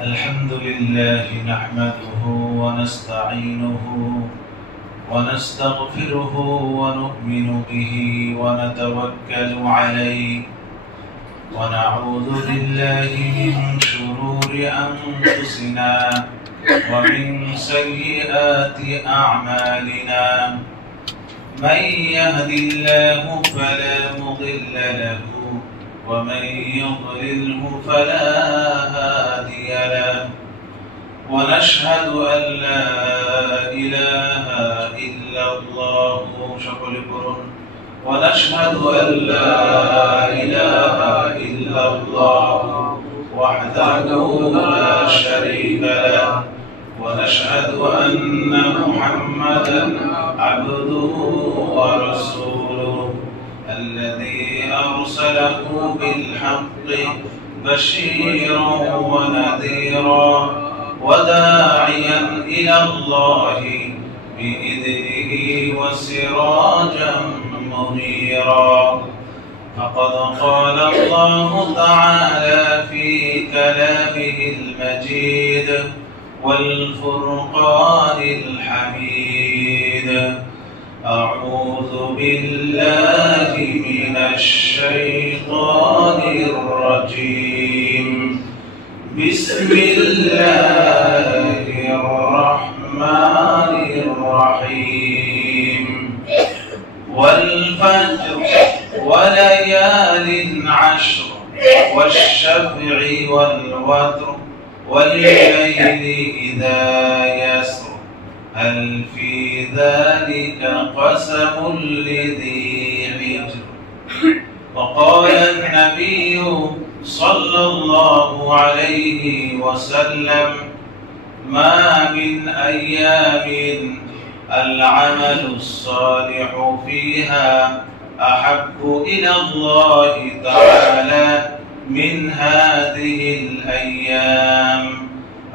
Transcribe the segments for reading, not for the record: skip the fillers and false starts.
الحمد لله نحمده ونستعينه ونستغفره ونؤمن به ونتوكل عليه ونعوذ بالله من شرور أنفسنا ومن سيئات أعمالنا من يهد الله فلا مضل له ومن يضلله فلا هادي له ونشهد أن لا إله إلا الله ونشهد أن لا إله إلا الله وحده لا شريك له ونشهد أن محمدا عبده ورسوله الذي أرسله بالحق بشيرا ونذيرا وداعيا إلى الله بإذنه وسراجا منيرا فقد قال الله تعالى في كلامه المجيد والفرقان الحميد أعوذ بالله من الشيطان الرجيم بسم الله الرحمن الرحيم والفجر وليال عشر والشفع والوتر والليل إذا يسر هل في ذلك قسم لذي حجر وقال النبي صلى الله عليه وسلم ما من أيام العمل الصالح فيها أحب إلى الله تعالى من هذه الأيام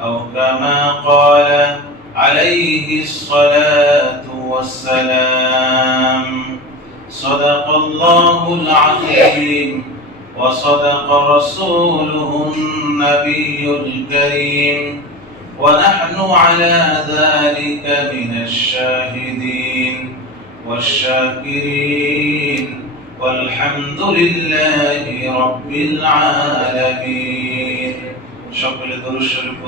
أو كما قال عليه الصلاة والسلام صدق الله العظيم وصدق رسوله النبي الكريم ونحن على ذلك من الشاهدين والشاكرين والحمد لله رب العالمين شكر درود الشريف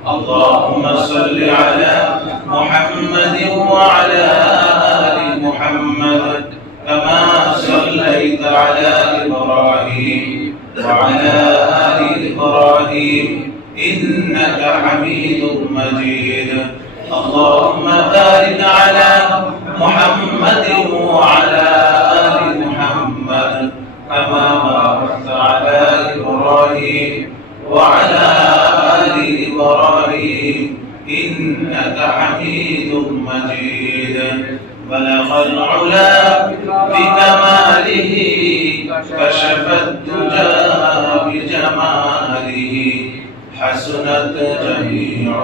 اللهم صل على محمد وعلى آل محمد كما صليت على إبراهيم وعلى آل إبراهيم إنك حميد مجيد اللهم بارك على محمد وعلى آل محمد كما باركت على إبراهيم وعلى آل إبراهيم إنك حميد مجيد بلغ العلا بكماله كشف الدجى بجماله حسنت جميع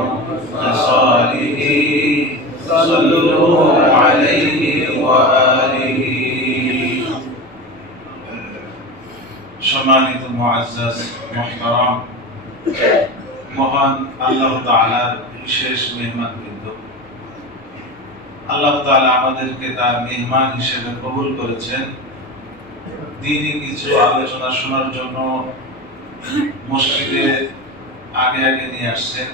خصاله صلوا عليه وآله সম্মানিত মুআজ্জাজ মুহতারাম মহান আল্লাহ তাআলার বিশেষ মেহমানবৃন্দ আল্লাহ তাআলা আমাদেরকে তার মেহমান হিসেবে কবুল করেছেন দ্বীনি কিছু আলোচনা শোনার জন্য মসজিদে আগে নিয়ে আসছেন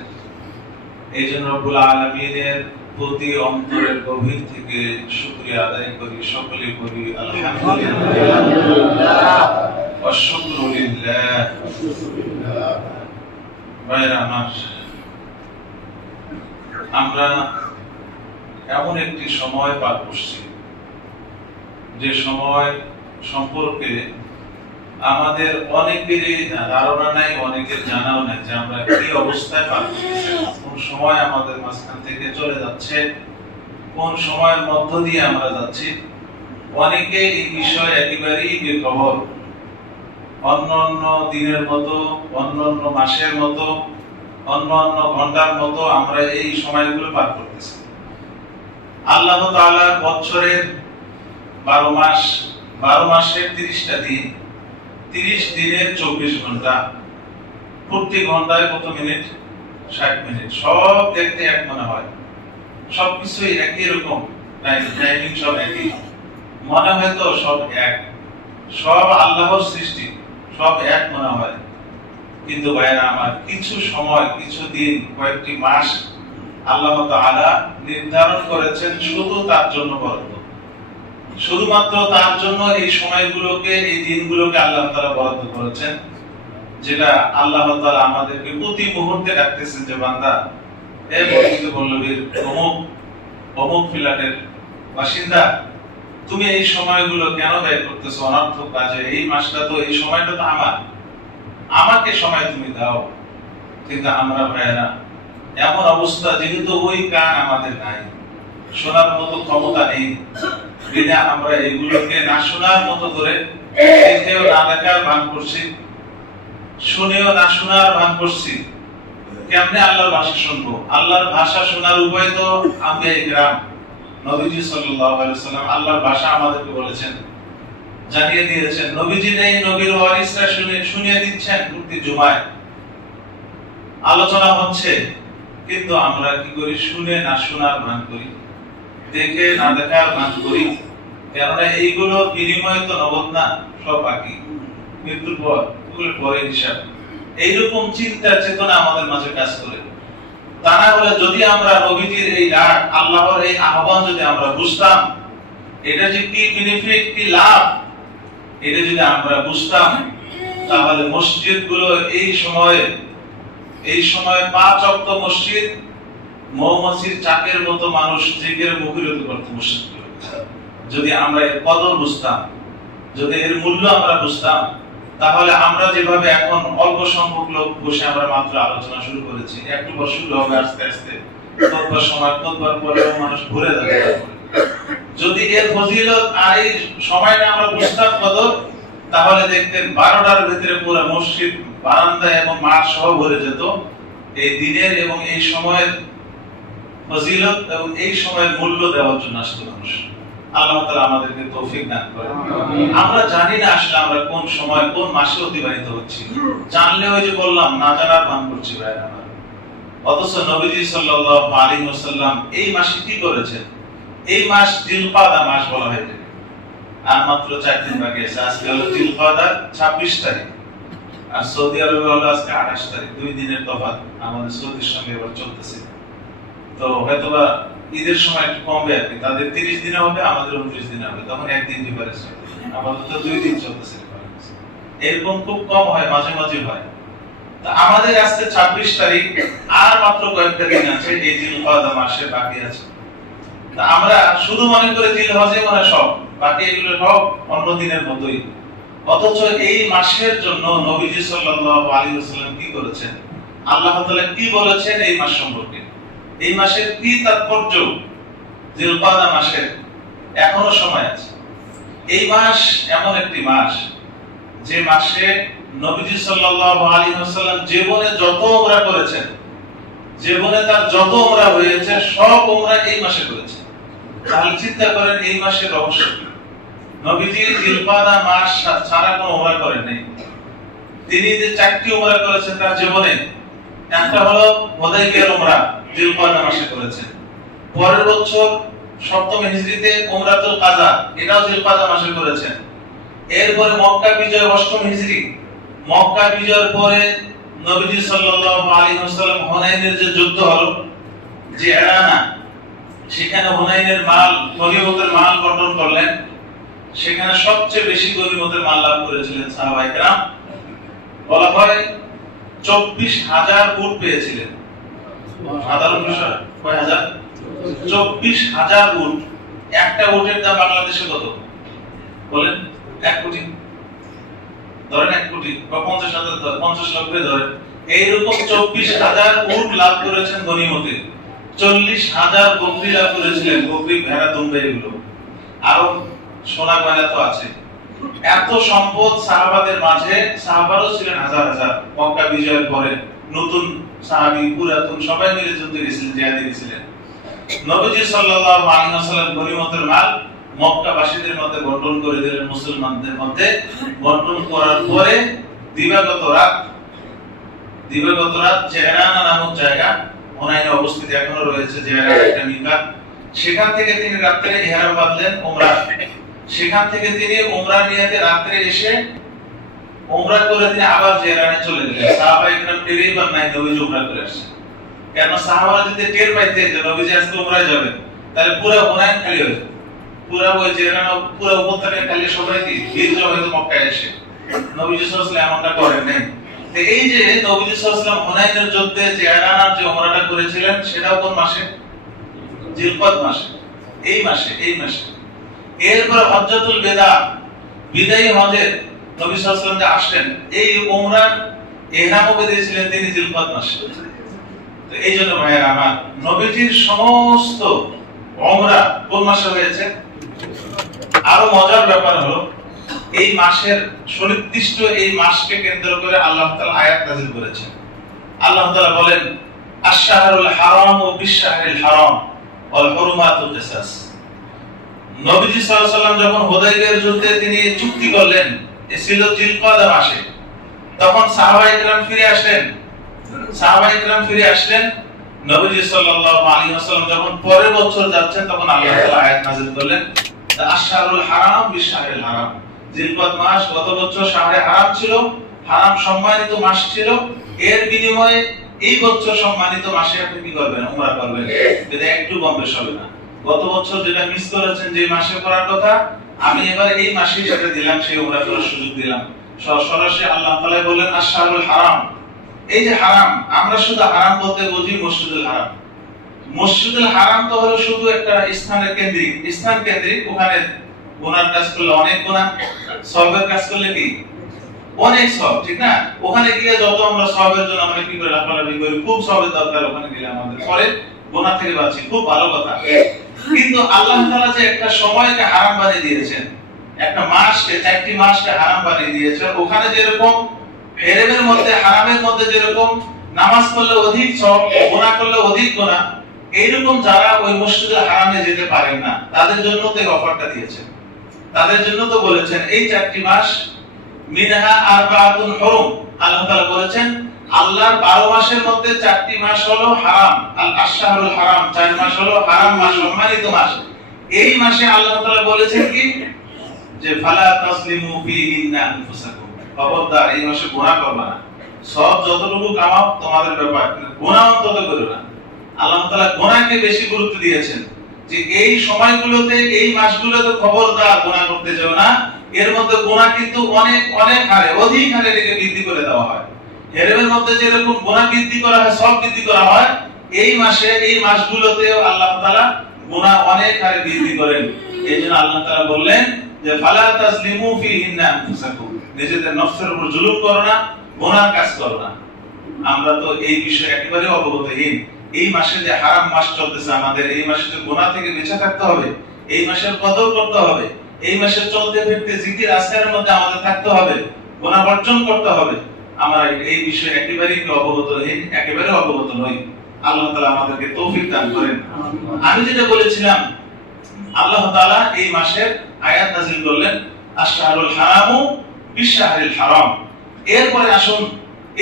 এই জন্য রব্বুল আলামিনের প্রতি অন্তরের গভীর থেকে শুকরিয়া আদায় করি সকলে করি আলহামদুলিল্লাহ ওয়া শুকরু লিল্লাহ ভাইরা আমার আমরা এমন একটি সময় পার করছি যে সময় সম্পর্কে আমাদের অনেকেরই ধারণা নাই অনেকের জানাও নাই যে আমরা কি অবস্থায় পার করতেছি কোন সময় আমাদের মাঝখান থেকে চলে যাচ্ছে কোন সময়ের মধ্য দিয়ে আমরা যাচ্ছি অনেকে এই বিষয়ে একেবারেই বেখবর অন্যান্য দিনের মতো অন্যান্য মাসের মতো অন্যান্য ঘন্টার মতো আমরা এই সময়গুলো পার করতেছি আল্লাহ তাআলা বছরের 12 মাসের 30টা দিন 30 দিনের 24 ঘন্টা, প্রতি ঘন্টায় কত মিনিট? 60 মিনিট। সব দেখতে এক মনে হয়, সবকিছুই একই রকম, টাইমিং সব একই মনে হয়, তো সব এক, সব আল্লাহর সৃষ্টি, সব এক মনে হয়। কিন্তু ভাইরা আমার, কিছু সময়, কিছু দিন, কয়েকটি মাস আল্লাহ তাআলা নির্ধারণ করেছেন শুধু তার জন্য বরাদ্দ, শুধুমাত্র তার জন্য এই সময়গুলোকে, এই দিনগুলোকে আল্লাহ তাআলা বরাদ্দ করেছেন, যেটা আল্লাহ তাআলা আমাদেরকে প্রতি মুহূর্তে ডাকতেছেন যে বান্দা, এ বর্ণিত বল্লভীর অমুক ফ্ল্যাটের বাসিন্দা, তুমি এই সময়গুলো কেন ব্যয় করতেছো অনর্থক কাজে? এই মাসটা তো, এই সময়টা তো আমাকে সময় তুমি দাও। কিন্তু আমরা ভাইয়েরা, এমন অবস্থা, যেহেতু ওই কান আমাদের নাই, শোনার মতো ক্ষমতা নেই, বিনা আমরা এগুলোকে না শোনার মতো করে, দেখেও না দেখার ভান করছি, শুনেও না শোনার ভান করছি। কেমনে আল্লাহর ভাষা শুনবো? আল্লাহর ভাষা শোনার উপায় তো আম্বিয়া ইকরাম, নবীজি সাল্লাল্লাহু আলাইহি ওয়াসাল্লাম আল্লাহর ভাষা আমাদেরকে বলেছেন, জানিয়ে দিয়েছেন। নবীজি নেই, নবীর ওয়ারিসরা শুনিয়ে দিচ্ছেন, প্রতি জুমায় আলোচনা হচ্ছে, কিন্তু আমরা কি করি? শুনে না শোনার ভান করি, দেখে না দেখার ভান করি। কেননা এইগুলো বিনিময় তো নগদ না, সব বাকি, মৃত্যুর পর ওগুলো পরে হিসাব। এইরকম চিন্তা চেতনা আমাদের মাঝে কাজ করে। তা না হলে যদি আমরা নবীজির এই ডাক, আল্লাহর এই আহ্বান যদি আমরা বুঝতাম, এটা যে কি বেনিফিট, কি লাভ, এটা যদি আমরা বুঝতাম, তাহলে মসজিদগুলো এই সময়ে 5 ওয়াক্ত মসজিদ মৌমাছির চাকের মতো মানুষ জিকিরে মুখরিত করত মসজিদগুলো। যদি আমরা এর কদর বুঝতাম, যদি এর মূল্য আমরা বুঝতাম, তাহলে আমরা যেভাবে এখন অল্প সংখ্যক লোক বসে আমরা মাত্র আলোচনা শুরু করেছি, একটু পর শুরু হবে আস্তে আস্তে, খুতবার সময়, খুতবার পরেও মানুষ ঘুরে যাবে। যদি এর ফজিলত আর এই সময়টা আমরা বুঝতাম কদর, তাহলে দেখতেন 12টার ভিতরে পুরো মসজিদ, বারান্দা এবং মাঠ সহ ভরে যেত এই দিনের এবং এই সময়ের ফজিলত এবং এই সময়ের মূল্য দেওয়ার জন্য আসতো মানুষ। আল্লাহ তাআলা আমাদেরকে তৌফিক দান করেন। আমরা জানি না আসলে আমরা কোন সময়, কোন মাসে অতিবাহিত হচ্ছি। জানলে ওই যে বললাম, না জানার ভান করছি ভাইরা আমার। অথচ নবীজি সাল্লাল্লাহু আলাইহি ওয়াসাল্লাম এই মাসে কি করেছেন? এই মাস জিলকাদা মাস বলা হয় এটাকে। আর মাত্র 4 দিন বাকি আছে। আজকে হলো জিলকাদার 26 তারিখ, আর সৌদি আরবে হলো আজকে 28 তারিখ। 2 দিনের তফাৎ আমাদের সৌদির সঙ্গে এবার চলতেছে। তো হয়তোবা ঈদের সময় একটু কমবে আর কি, তাদের 30 দিনে হবে, আমাদের 29 দিনে হবে, তখন একদিন ডিফারেন্স হবে। আমাদের তো 2 দিন চলতেছে ডিফারেন্স। এরকম খুব কম হয়, মাঝে মাঝে হয়। তো আমাদের আজকে 26 তারিখ, আর মাত্র কয়েকটা দিন আছে এই জিলকাদা মাসে বাকি আছে। তা আমরা শুধু মনে করে জিলহজে মানে সব, বাকি এগুলো সব অন্য দিনের মতোই। অথচ এই মাসের জন্য নবীজি সাল্লাল্লাহু আলাইহি ওয়াসাল্লাম কি করেছেন, আল্লাহ তাআলা কি বলেছেন এই মাস সম্পর্কে, এই মাসের কি তাৎপর্য, জিলকাদা মাসের এখনো সময় আছে। এই মাস এমন একটি মাস, যে মাসে নবীজি সাল্লাল্লাহু আলাইহি ওয়াসাল্লাম জীবনে যত উমরা করেছেন, জীবনে তার যত উমরা হয়েছে, সব উমরা এই মাসে করেছেন। তাহলে চিন্তা করেন এই মাসের রহস্য কি। নবীজি জিলকাদা মাস ছাড়া কোনো উমরা করেন নাই। তিনি যে 4টি উমরা করেছেন তার জীবনে, একটা হলো হুদাইবিয়ার উমরা, জিলকাদা মাসে করেছেন। পরের বছর 7ম হিজরিতে উমরাতুল কাজা, এটাও জিলকাদা মাসে করেছেন। এরপরে মক্কা বিজয় 8ম হিজরি, মক্কা বিজয়ের পরে নবীজি সাল্লাল্লাহু আলাইহি ওয়াসাল্লাম হুনাইনের যে যুদ্ধ হলো, যে এরানা, সেখানে হুনাইনের মাল, গনিমতের মাল বন্টন করলেন। সেখানে সবচেয়ে বেশি গনিমতের মাল লাভ করেছিলেন সাহাবায়ে কেরাম। বলা হয় 24,000 উট পেয়েছিলেন। সাধারণ বিষয়, কয় হাজার? 24,000 উট। একটা উটের দাম বাংলাদেশে কত বলেন? 1 কোটি ধরেন, 1 কোটি বা 50,000, 50 লক্ষ ধরেন। এইরকম 24,000 উট লাভ করেছেন গনিমতে। 40,000 বকরি লাভ করেছিলেন, বকরি, ভেড়া, দুম্বা, এগুলো আরো সোনা গয়না তো আছে। এত সম্পদ সাহাবাদের মাঝে, সাহাবারও ছিলেন হাজার হাজার। মক্কা বিজয়ের পরে নতুন সাহাবী, পুরাতন সবাই মিলে যুদ্ধে গেছিলেন, জিহাদে গেছিলেন। নবীজি সাল্লাল্লাহু আলাইহি ওয়াসাল্লাম গনিমতের মাল মক্কাবাসীদের মধ্যে বন্টন করে দিলেন, মুসলমানদের মধ্যে বন্টন করার পরে দিবাগত রাত জেরানা নামক জায়গা, হুনাইনে অবস্থিত এখনো রয়েছে জেরানা একটা মিকাত, সেখান থেকে তিনি রাত্রে ইহরাম বাঁধলেন উমরা। সেখান থেকে তিনি উমরা নিয়াতে রাত্রে এসে উমরা করে তিনি আবার জেরানে চলে গেলেন। সাহাবায়ে কেরাম টেরই পান নাই নবী উমরা করে আসছেন। কেন সাহাবারা যদি টের পাইতেন যে নবীজি আজকে উমরায় যাবেন, তাহলে পুরো হুনাইন খালি হয়ে যেত, পুরো ওই জেরানা পুরো উপত্যকা খালি, সবাই কি ভিড় জমা হতো মক্কায় এসে। নবীজি সাল্লাল্লাহু আলাইহি ওয়াসাল্লাম এমনটা করেন নাই। তো এই যে নবীজি সাল্লাল্লাহু আলাইহি ওয়াসাল্লাম হুনাইনের যুদ্ধে জেরানার যে উমরাটা করেছিলেন, সেটাও কোন মাসে? জিলকদ মাসে, এই মাসে। এরপর হজ্জাতুল বিদা, বিদায়ী হজের নবী সাল্লাল্লাহু আলাইহি ওয়াসাল্লাম যে আসলেন, এই উমরার ইহরামও বেঁধেছিলেন তিনি জিলকদ মাসে। তো এই জন্য ভাইয়েরা আমার, নবীজির সমস্ত উমরা কোন মাসে হয়েছে? আরো মজার ব্যাপার হলো, এই মাসের সুনির্দিষ্ট এই মাসকে কেন্দ্র করে আল্লাহ তাআলা আয়াত নাযিল করেছেন। আল্লাহ তাআলা বলেন, আশ-শাহরুল হারাম ও বিশ-শাহরিল হারাম ওয়াল হুরুমাতুল কিসাস। নবীজি সাল্লাল্লাহু আলাইহি ওয়াসাল্লাম যখন হুদায়বিয়ার যুদ্ধে তিনি চুক্তি করলেন, এ ছিল জিলকদা মাসে, তখন সাহাবায়ে কেরাম ফিরে আসলেন। নবীজি সাল্লাল্লাহু আলাইহি ওয়াসাল্লাম যখন পরের বছর যাচ্ছেন, তখন আল্লাহ তাআলা আয়াত নাযিল করলেন, আশ-শাহরুল হারাম বিশ-শাহরিল হারাম। জিলকদ মাস গত বছর শাহরে হারাম ছিল, হারাম সম্মানিত মাস ছিল, এর বিনিময়ে এই বছর সম্মানিত মাসে আপনি কি করবেন? উমরা করবেন। এটা একটু কম বেশ হবে না। গত বছর যেটা মিস করেছেন, যে মাসে করার কথা, আমি এবার এই মাসেই সেটা দিলাম, সেই উমরা করার সুযোগ দিলাম। সরাসরি আল্লাহ তাআলা বলেন আশ-শাহরুল হারাম। এই যে হারাম, আমরা শুধু হারাম বলতে বুঝি মসজিদুল হারাম। মসজিদুল হারাম তো হলো শুধু একটা স্থান কেন্দ্রিক, ওখানে গুনার কাজ করলে অনেক গুনাহ, সওয়াবের কাজ করলে কি অনেক সওয়াব, ঠিক না? ওখানে গিয়ে যত আমরা সওয়াবের জন্য আমরা কি করে লাফালাফি করি, খুব সওয়াবের দরকার, ওখানে গেলে আমাদের পরে গুনাহ থেকে বাঁচি, খুব ভালো কথা। কিন্তু আল্লাহ তাআলা যে একটা সময়কে হারাম বানিয়ে দিয়েছেন, একটা মাসকে, 4টি মাসকে হারাম বানিয়ে দিয়েছেন, ওখানে যেরকম হেরেমের মধ্যে, হারামের মধ্যে যেরকম নামাজ পড়লে অধিক সওয়াব, গুনাহ করলে অধিক গুনাহ, এইরকম যারা ওই মসজিদুল হারামে যেতে পারেন না, তাদের জন্য তো এই অফারটা দিয়েছেন। তাদের জন্য তো বলেছেন এই 4টি মাস, মিনহা আরবাআতুন হুরুম। আল্লাহ তাআলা বলেছেন আল্লাহর 12 মাসের মধ্যে 4টি মাস হলো হারাম, আশ-শাহরুল হারাম, 4 মাস হলো হারাম মাস, সম্মানিত মাস। এই মাসে আল্লাহ তাআলা বলেছেন কি, যে ফালা তাসলিমু ফীহিন্না আনফুসাকুম, খবরদার এই মাসে গুনাহ করবে না। সব যতটুকু কামাও তোমাদের ব্যাপার, কিন্তু গুনাহ অন্তত করো না। আল্লাহ তাআলা গুনাহকে বেশি গুরুত্ব দিয়েছেন, যে এই সময়গুলোতে, এই মাসগুলোতে খবরদার গুনাহ করতে যাও না। এর মধ্যে গুনাহ কিন্তু অনেক হারে, অধিক হারে এটাকে বৃদ্ধি করে দেওয়া হয়। হেরেমের মধ্যে যেরকম গুনাহ বৃদ্ধি করা হয়, সব বৃদ্ধি করা হয়, এই মাসে, এই মাসগুলোতেও আল্লাহ তাআলা গুনাহ অনেক হারে বৃদ্ধি করেন। এইজন্য আল্লাহ তাআলা বললেন যে ফালা তাসলিমু ফীহিন্না আনফুসাকুম, নিজেদের নফসের উপর জুলুম করো না, গুনাহ কাজ করো না। আমরা তো এই বিষয়ে একেবারে অবগতহীন। এই মাসে যে হারাম মাস চলতেছে আমাদের, এই মাসে যে গুনাহ থেকে বেঁচে থাকতে হবে, এই মাসের কদর করতে হবে, এই মাসে চলতে ফিরতে জিকির আজকারের মধ্যে আমাদের থাকতে হবে, গুনাহ বর্জন করতে হবে। আমরা এই বিষয়ে একেবারে অবগত নই। আল্লাহ তাআলা আমাদেরকে তৌফিক দান করেন। আমি যেটা বলেছিলাম, আল্লাহ তাআলা এই মাসের আয়াত নাযিল করলেন আশ-শাহরুল হারামু বিশ-শাহরিল হারাম। এরপরে আসুন,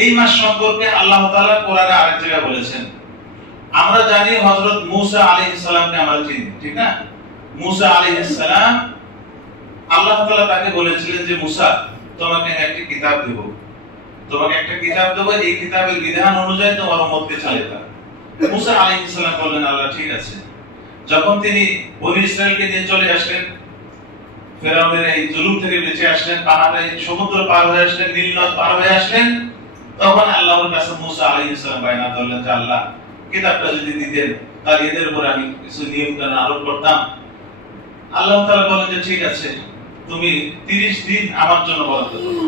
এই মাস সম্পর্কে আল্লাহ তাআলা কোরআনে আরেক জায়গায় বলেছেন। আমরা জানি হযরত মূসা আলাইহিস সালামকে আমরা চিনি, ঠিক না? মূসা আলাইহিস সালাম, আল্লাহ তাআলা তাকে বলেছিলেন যে মূসা, তোমাকে একটা কিতাব দেব, এই কিতাবের বিধান অনুযায়ী তোমার উম্মতকে চালিয়ে দাও। মূসা আলাইহিস সালাম বললেন, আল্লাহ ঠিক আছে। যখন তিনি বনী ইসরাইলকে নিয়ে চলে আসলেন, ফেরাউনের এই জুলুম থেকে বেঁচে আসলেন, পাহাড়ে সমুদ্র পার হয়ে আসলেন, নীল নদ পার হয়ে আসলেন, তখন আল্লাহর কাছে মূসা আলাইহিস সালাম বায়না করলেন যে আল্লাহ, কিতাবটা যদি দিতেন তাহলে এদের উপর আমি কিছু নিয়ম কানুন আরোপ করতাম। আল্লাহ তাআলা বলেন যে ঠিক আছে, তুমি 30 দিন আমার জন্য বরাদ্দ করো।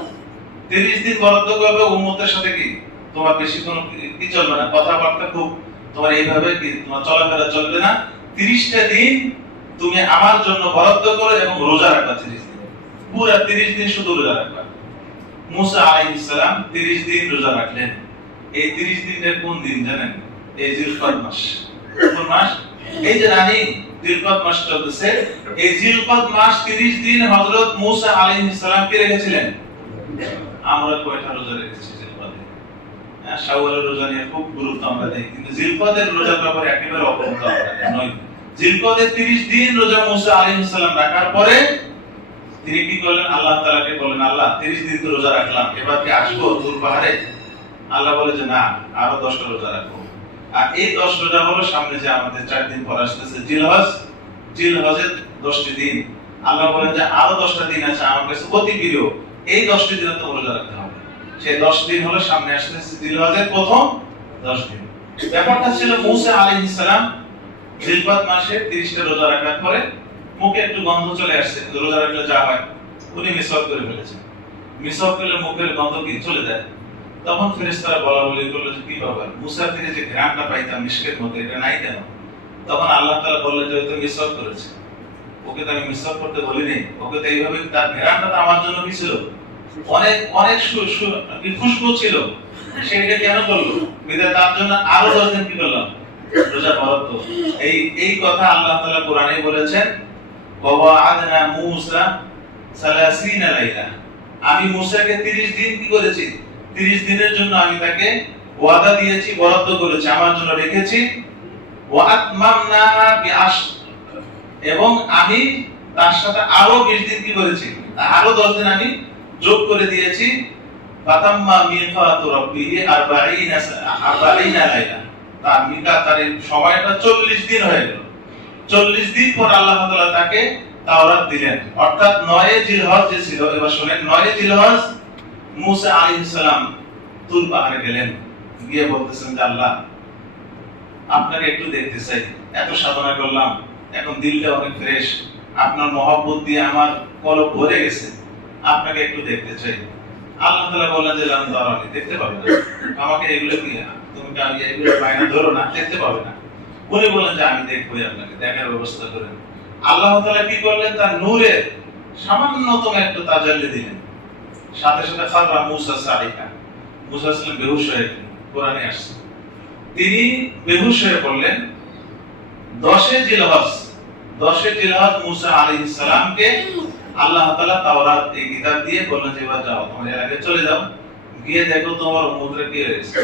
30 দিন বরাদ্দ করবে, উম্মতের সাথে কি তোমার বেশি কোনো কি চলবে না, কথাবার্তা খুব তোমার এইভাবে কি তোমার চলাফেরা চলবে না। 30টা দিন তুমি আমার জন্য বরাদ্দ করো এবং রোজা রাখবা 30 দিন, পুরো 30 দিন শুধু রোজা রাখবা। মূসা আলাইহিস সালাম 30 দিন রোজা রাখলেন। এই 30 দিনের কোন দিন জানেন? এই জিলকদ মাস। কোন মাস? এই যে রানী জিলকদ মাস চলতেছে। এই জিলকদ মাস 30 দিন হযরত মূসা আলাইহিস সালাম কে রেখেছিলেন? আমরা কয়টা রোজা রেখেছি জিলকদে? শাওয়ালের রোজা নিয়ে খুব গুরুত্ব আমরা দেই, কিন্তু জিলকদের রোজার ব্যাপারে একেবারে অবগত আমরা নই। জিলকদে 30 দিন রোজা মূসা আলাইহিস সালাম রাখার পরে তিনি কি করলেন? আল্লাহ তাআলাকে বললেন, আল্লাহ 30 দিন তো রোজা রাখলাম, এবার কি আসবো তুর পাহাড়ে? আল্লাহ বলে যে না, আরো 10টা রোজা রাখো। আর এই 10 রোজা হলো সামনে যে আমাদের 4 দিন পর আসতেছে জিলহজ, জিলহজের 10টি দিন। আল্লাহ বলেন যে আরো 10টা দিন আছে আমার কাছে অতি প্রিয়, এই 10টি দিনে তো রোজা রাখতে হবে। সেই 10 দিন হলো সামনে আসতেছে জিলহজের প্রথম 10 দিন। ব্যাপারটা ছিল মূসা আলাইহিস সালাম জিলকদ মাসে 30টা রোজা রাখার পরে মুখে একটু গন্ধ চলে আসছে, রোজা রাখলে যা হয়, উনি মিসওয়াক করে ফেলেছেন। মিসওয়াক করলে মুখের গন্ধ কি চলে যায়। তখন ফেরেশতারা বলা বলি করলো যে কি ব্যাপার, মুসার থেকে যে ঘ্রাণটা পাইতাম মিশকের মধ্যে, এটা নাই কেন? তখন আল্লাহ তাআলা বললেন যে তো মিসওয়াক করেছে, ওকে তো আমি মিসওয়াক করতে বলিনি, ওকে তো এইভাবে, তার ঘ্রাণটা তো আমার জন্য কি ছিল, অনেক অনেক খুশবু ছিল, সেটা কেন করলো? বিদায় তার জন্য আরো 10 দিন কি করলাম? রোজা বরাদ্দ। এই কথা আল্লাহ তাআলা কোরআনে বলেছেন, ওয়া'আদনা মূসা 30 লাইলা। আমি মূসাকে 30 দিন কি করেছি? 30 দিনের জন্য আমি তাকে ওয়াদা দিয়েছি, বরাদ্দ করেছি, আমার জন্য রেখেছি। ওয়া'আতমামনা বিআশ, এবং আমি তার সাথে আরো 20 দিন কি করেছি? আরো 10 দিন আমি যোগ করে দিয়েছি। ফাতাম্মা মিকাতু রাব্বিহি 40 লাইলা। তার মিকাতের সময়টা 40 দিন হয়ে গেল। 40 দিন পর আল্লাহ তাআলা তাকে তাওরাত দিলেন, অর্থাৎ 9 জিলহজ যে ছিল, এবার শুনেন, 9 জিলহজ মূসা আলাইহিস সালাম তুর পাহাড়ে গেলেন, গিয়ে বলতেছেন যে আল্লাহ আপনাকে একটু দেখতে চাই, এত সাধনা করলাম, এখন দিলটা অনেক ফ্রেশ, আপনার মহব্বত দিয়ে আমার কলব ভরে গেছে, আপনাকে একটু দেখতে চাই। আল্লাহ তাআলা বললেন যে লান তারানি, দেখতে পাবে না, আমাকে এগুলো কি তুমি কি এগুলো বায়না ধরো না, দেখতে পাবে না। উনি বললেন যে আমি দেখবই, আপনাকে দেখার ব্যবস্থা করেন। আল্লাহ তাআলা কি করলেন? তার নূরের সামান্যতম একটু তাজাল্লি দিলেন, সাথে সাথে খাররা মূসা সাইকা, মূসা সাল্লাল্লাহু বেহুশ হয়ে গেলেন। কোরআনে আসছে তিনি বেহুশ হয়ে পড়লেন। 10 জিলহজ মূসা আলাইহিস সালামকে আল্লাহ তাআলা তাওরাত এই কিতাব দিয়ে বললেন যে এবার যাও, তোমরা এর আগে চলে যাও, গিয়ে দেখো তোমার উম্মতরা কি হয়েছে,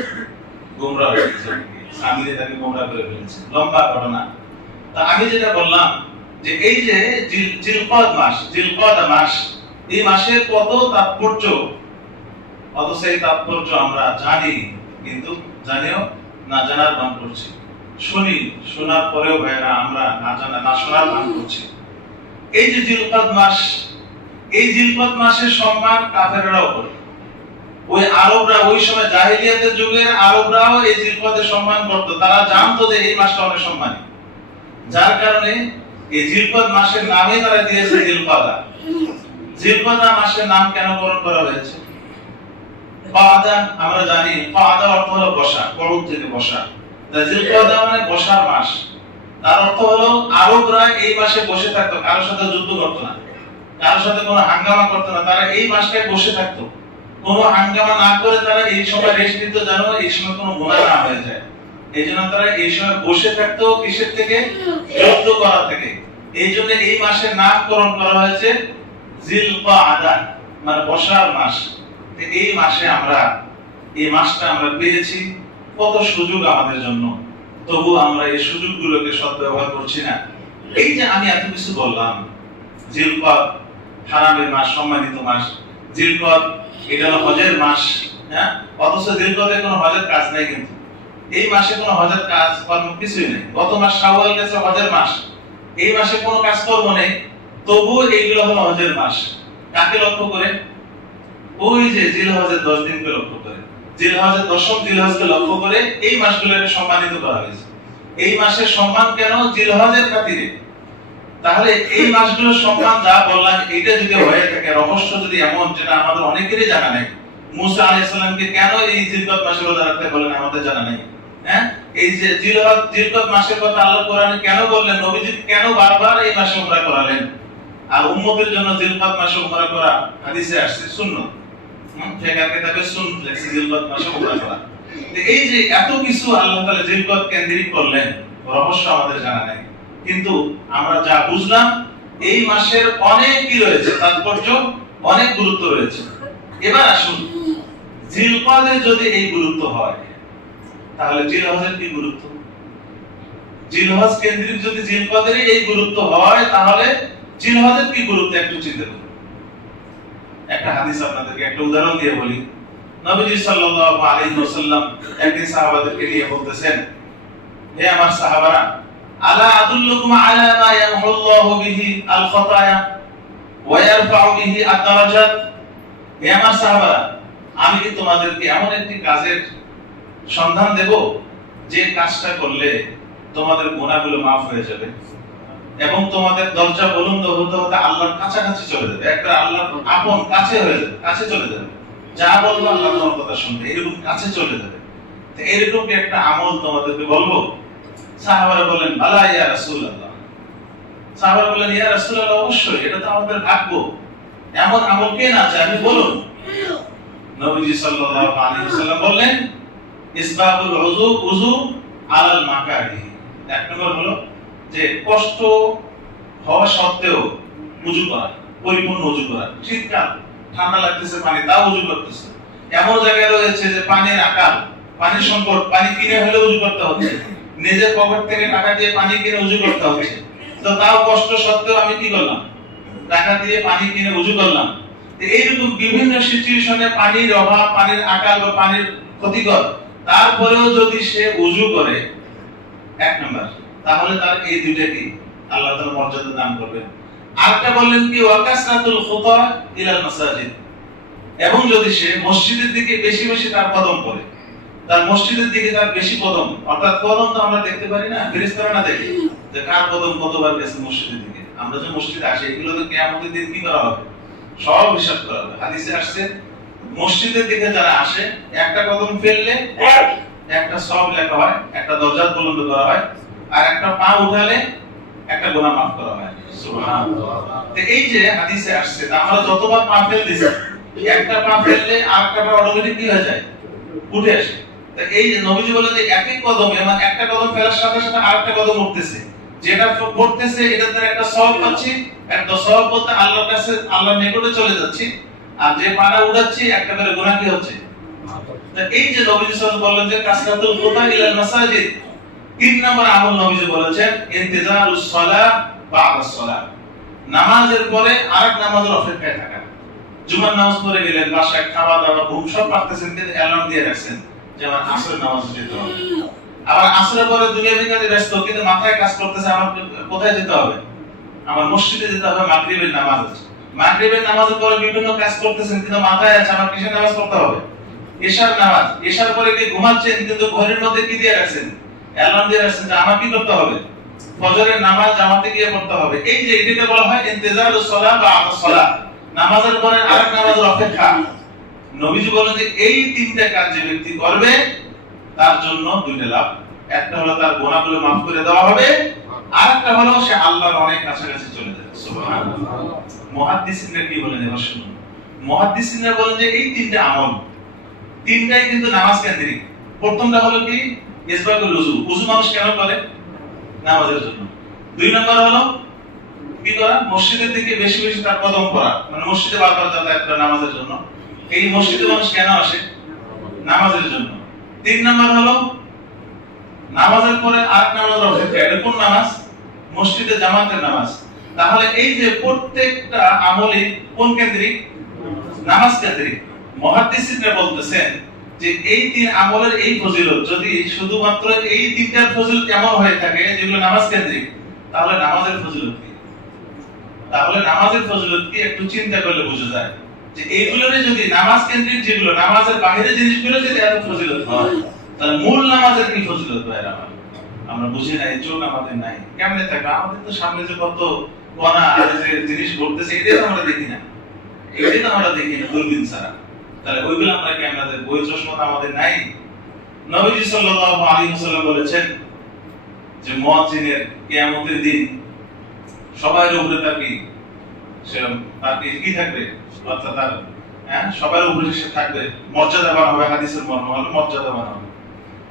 গোমরাহ হয়ে গেছে, সামিরে তাকে গোমরাহ করে ফেলেছে। লম্বা ঘটনা। তা আমি যেটা বললাম যে এই যে জিলকদ মাস, এই মাসের কত তাৎপর্য, অত সেই তাৎপর্য আমরা জানি, কিন্তু জানিও না জানার ভান করছি, শুনি, শোনার পরেও ভাইরা আমরা না জানা না শোনার ভান করছি। এই যে জিলকদ মাস, এই জিলকদ মাসের সম্মান কাফেররাও করে। ওই আরবরা, ওই সময় জাহেলিয়াতের যুগের আরবরাও এই জিলকদের সম্মান করত, তারা জানতো যে এই মাসটা অনেক সম্মানী, যার কারণে এই জিলকদ মাসের নামে তারা দিয়েছে জিলকদা। জিলকদা মাসের নাম কেন বরণ করা হয়েছে? কাদা, আমরা জানি কাদা অর্থ হলো বসা, করুদ থেকে বসা। তা জিলকদা মানে বসার মাস। তার অর্থ হলো আরবরা এই মাসে বসে থাকতো, কারোর সাথে যুদ্ধ করতো না, কারোর সাথে কোনো হাঙ্গামা করতো না, তারা এই মাসটায় বসে থাকতো, কোনো হাঙ্গামা না করে তারা এই সময় রেস্ট নিত, যেন এই সময় কোনো গুনাহ না হয়ে যায়। এই জন্য তারা এই সময় বসে থাকতো, কিসের থেকে? যুদ্ধ করা থেকে। এই জন্য এই মাসের নামকরণ করা হয়েছে জিলকাদা, মানে বসার মাস। এই মাসে আমরা, এই মাসটা আমরা পেয়েছি, কত সুযোগ আমাদের জন্য, তবু আমরা এই সুযোগগুলোকে সদ্ব্যবহার করছি না। এই যে আমি এত কিছু বললাম, জিলকদ হারামের মাস, সম্মানিত মাস, জিলকদ এটা হলো হজের মাস, হ্যাঁ, অথচ জিলকদে কোনো হজের কাজ নাই, কিন্তু এই মাসে কোনো হজের কাজ কর্ম কিছুই নেই। গত মাস শাওয়াল গেছে, হজের মাস, এই মাসে কোনো কাজ কর্ম নেই, তবু এইগুলো হলো হজের মাস। কাকে লক্ষ্য করে? ওই যে জিলহজের 10 দিনকে লক্ষ্য করে, জিলহজের 10ম জিলহজকে লক্ষ্য করে এই মাসগুলোকে সম্মানিত করা হয়েছে। এই মাসের সম্মান কেন? জিলহজের খাতিরে। তাহলে এই মাসগুলোর সম্মান যা বললাম, এটা যদি হয়ে থাকে, রহস্য যদি এমন, যেটা আমাদের অনেকেরই জানা নেই, মূসা আলাইহিস সালামকে কেন এই জিলকদ মাসে রোজা রাখতে বলেন আমাদের জানা নেই। হ্যাঁ, এই যে জিলকদ মাসের কথা আল্লাহ কোরআনে কেন বললেন, নবীজি কেন বারবার এই মাসে উমরা করালেন, আর উম্মতের জন্য জিলকদ মাসে উমরা করা হাদিসে আসছে সুন্নাত। ফিকহ কিতাবে সুন্নাত লেখছে জিলকদ মাসে উমরা করা। এই যে এত কিছু আল্লাহ তাআলা জিলকদ কেন্দ্রিক করলেন, রহস্য আমাদের জানা নেই। কিন্তু আমরা যা বুঝলাম এই মাসের অনেক কি রয়েছে, তাৎপর্য অনেক গুরুত্ব রয়েছে। এবার আসুন, জিলকদের যদি এই গুরুত্ব হয় তাহলে জিলহজের কি গুরুত্ব? জিলহজ কেন্দ্রিক যদি জিলকদের এই গুরুত্ব হয় তাহলে জিলহজের কি গুরুত্ব একটু চিন্তা করুন। একটা হাদিস আপনাদেরকে একটা উদাহরণ দিয়ে বলি। নবীজি সাল্লাল্লাহু আলাইহি ওয়াসাল্লাম একদিন সাহাবাদেরকে নিয়ে বলতেছেন, হে আমার সাহাবারা, আলা আদুল্লুকুম আলা মা ইয়ামহুল্লাহু বিহি আল খাতায়া ওয়া ইয়ারফাউ বিহি আদ-দারাজাত। হে আমার সাহাবারা, আমি কি তোমাদেরকে এমন একটি কাজের সন্ধান দেব যে কাজটা করলে তোমাদের গুনাহগুলো maaf হয়ে যাবে এবং তোমাদের দরজা বুলন্দ হতে হতে আল্লাহর কাছাকাছি চলে যাবে, একটা আল্লাহর আপন কাছে হয়ে যাবে, কাছে চলে যাবে। যা বলবো আল্লাহ তোমার কথা শুনবে, এরকম কাছে চলে যাবে। তো এরকম কি একটা আমল তোমাদেরকে বলবো? সাহাবারা বলেন, বালা ইয়া রাসূলুল্লাহ। সাহাবারা বলেন, ইয়া রাসূলুল্লাহ, অবশ্যই, এটা তো আমাদের ভাগ্য, এমন আমল কে না চায়, আপনি বলুন। নবীজি সাল্লাল্লাহু আলাইহি ওয়াসাল্লাম বললেন, ইসবাগুল উযু আলাল মাকারিহি। এক নম্বর হলো যে কষ্ট হওয়া সত্ত্বেও ওযু করা, পরিপূর্ণ ওযু করা। শীতকাল, ঠান্ডা লাগতেছে, পানি তাও ওযু করতেছে। এমন জায়গায় রয়েছে যে পানির আকাল, পানির সংকট, পানি কিনে হলে ওযু করতে হচ্ছে, নিজের পকেট থেকে টাকা দিয়ে পানি কিনে ওযু করতে হচ্ছে, তো তাও কষ্ট সত্ত্বেও আমি কি করলাম? টাকা দিয়ে পানি কিনে ওযু করলাম। এইরকম বিভিন্ন সিচুয়েশনে পানির অভাব, পানির আকাল বা পানির ক্ষতিকর, তারপরেও যদি সে ওযু করে এক নাম্বার, তাহলে তার এই দুইটা কি আল্লাহ তাআলা মর্যাদা দান করবেন। আরেকটা বললেন কি, ওয়াকাসরাতুল খুতা ইলাল মাসাজিদ, এবং যদি সে মসজিদের দিকে বেশি বেশি তার কদম পড়ে, তার মসজিদের দিকে তার বেশি কদম, অর্থাৎ কদম তো আমরা দেখতে পারি না, ফেরেশতারা না দেখে যে কার কদম কতবার গেছে মসজিদের দিকে। আমরা যে মসজিদে আসি, এগুলো তো কিয়ামতের দিন কি করা হবে? সব হিসাব করা হবে। হাদিসে আসছে, মসজিদের দিকে যারা আসে একটা কদম ফেললে একটা সওয়াব লেখা হয়, একটা দরজা বুলন্দ করা হয়, আর একটা পা উঠালে একটা গুনাহ maaf করা হয়। সুবহানাল্লাহ। তো এই যে হাদিসে আসছে, আমরা যতবার পা ফেল দিছি, একটা পা ফেললে আরেকটা পা অটোমেটিক কি হয়ে যায়? উঠে আসে। তো এই যে নবীজি বলেন যে একই কদমে, মানে একটা কদম ফেলার সাথে সাথে আরেকটা কদম উঠতেছে, যেটা পড়তেছে এটার দ্বারা একটা সওয়াব পাচ্ছি, একটা সওয়াব বলতে আল্লাহর কাছে, আল্লাহর নিকটে চলে যাচ্ছি, আর যে পাটা উঠাচ্ছি একটা করে গুনাহ কি হচ্ছে? তো এই যে নবীজি সাল্লাল্লাহু বললেন যে কাসরাতুল খুতা ইলাল মাসাজিদ, তিন নম্বর আমল নবীজি বলেছেন ইন্তিজারুস সালাহ বা'দাস সালাহ, নামাজের পরে আরেক নামাজের অপেক্ষায় থাকা। জুমার নামাজ পড়ে গেলেন, বাসায় খাওয়া দাওয়া ঘুম সব পারতেছেন, কিন্তু অ্যালার্ম দিয়ে রাখছেন যে আমার আসরের নামাজ যেতে হবে। আবার আসরের পরে দুনিয়াবি কাজে ব্যস্ত, কিন্তু মাথায় কাজ করতেছে আমার কোথায় যেতে হবে? আমার মসজিদে যেতে হবে, মাগরিবের নামাজ আছে। মাগরিবের নামাজের পরে বিভিন্ন কাজ করতেছেন, কিন্তু মাথায় আছে আমার কিসের নামাজ পড়তে হবে? এশার নামাজ। এশার পরে কি ঘুমাচ্ছেন, কিন্তু ঘরের মধ্যে কি দিয়ে রাখছেন? অ্যালার্ম দিয়ে রাখছেন যে আমার কি করতে হবে? ফজরের নামাজ জামাতে গিয়ে পড়তে হবে। এই যে এটাকে বলা হয় ইন্তিজারুস সালাহ বা'দাস সালাহ, নামাজের পরে আরেক নামাজের অপেক্ষা। নবীজি বলেন যে এই তিনটা কাজ যে ব্যক্তি করবে তার জন্য দুইটা লাভ। একটা হলো তার গুনাহগুলো maaf করে দেওয়া হবে, আরেকটা হলো সে আল্লাহর অনেক কাছাকাছি চলে যাবে। সুবহানাল্লাহ। মুহাদ্দিসিনরা কি বলেন এবার শুনুন। মুহাদ্দিসিনরা বলেন যে এই তিনটা আমল, তিনটাই কিন্তু নামাজ কেন্দ্রিক। প্রথমটা হলো কি, ইসবাগুল উযু। উযু মানুষ কেন করে? নামাজের জন্য। দুই নম্বর হলো কি করা? মসজিদের দিকে বেশি বেশি তার কদম পড়া, মানে মসজিদে বারবার যাতায়াত করা নামাজের জন্য। এই মসজিদে মানুষ কেন আসে? নামাজের জন্য। তিন নম্বর হলো নামাজের পরে আরেক নামাজের অপেক্ষা। এটা কোন নামাজ? মসজিদে জামাতের নামাজ। তাহলে এই যে প্রত্যেকটা আমলই কোন কেন্দ্রিক? নামাজ কেন্দ্রিক। মুহাদ্দিসিনরা বলতেছেন যে এই তিন আমলের এই ফজিলত যদি শুধুমাত্র এই তিনটার ফজিলত এমন হয়ে থাকে যেগুলো নামাজ কেন্দ্রিক, তাহলে নামাজের ফজিলত কি? তাহলে নামাজের ফজিলত কি একটু চিন্তা করলে বোঝা যায় যে এইগুলোরে যদি নামাজ কেন্দ্রিক, যেগুলো নামাজের বাইরে জিনিসগুলো যদি এত ফজিলত হয়, তাহলে মূল নামাজের কি ফজিলত হয়? আমরা বুঝি না, এই চোখ আমাদের নাই, কেমনে থাকবে? আমাদের তো সামনে যে কত কণা আর যে জিনিস ঘটতেছে, এটাই তো আমরা দেখি না, এটাই তো আমরা দেখি না দূরবীন ছাড়া। তাহলে ওইগুলো আমরা কেমনে দেখব? ওই চশমা তো আমাদের নাই। নবীজি সাল্লাল্লাহু আলাইহি ওয়াসাল্লাম বলেছেন যে মুয়াজ্জিনের কিয়ামতের দিন সবার উপরে তার কি, সেরকম তার কি থাকবে? অর্থাৎ তার সবার উপরে সে থাকবে, মর্যাদাবান হবে। হাদিসের মর্ম হলো মর্যাদাবান হবে।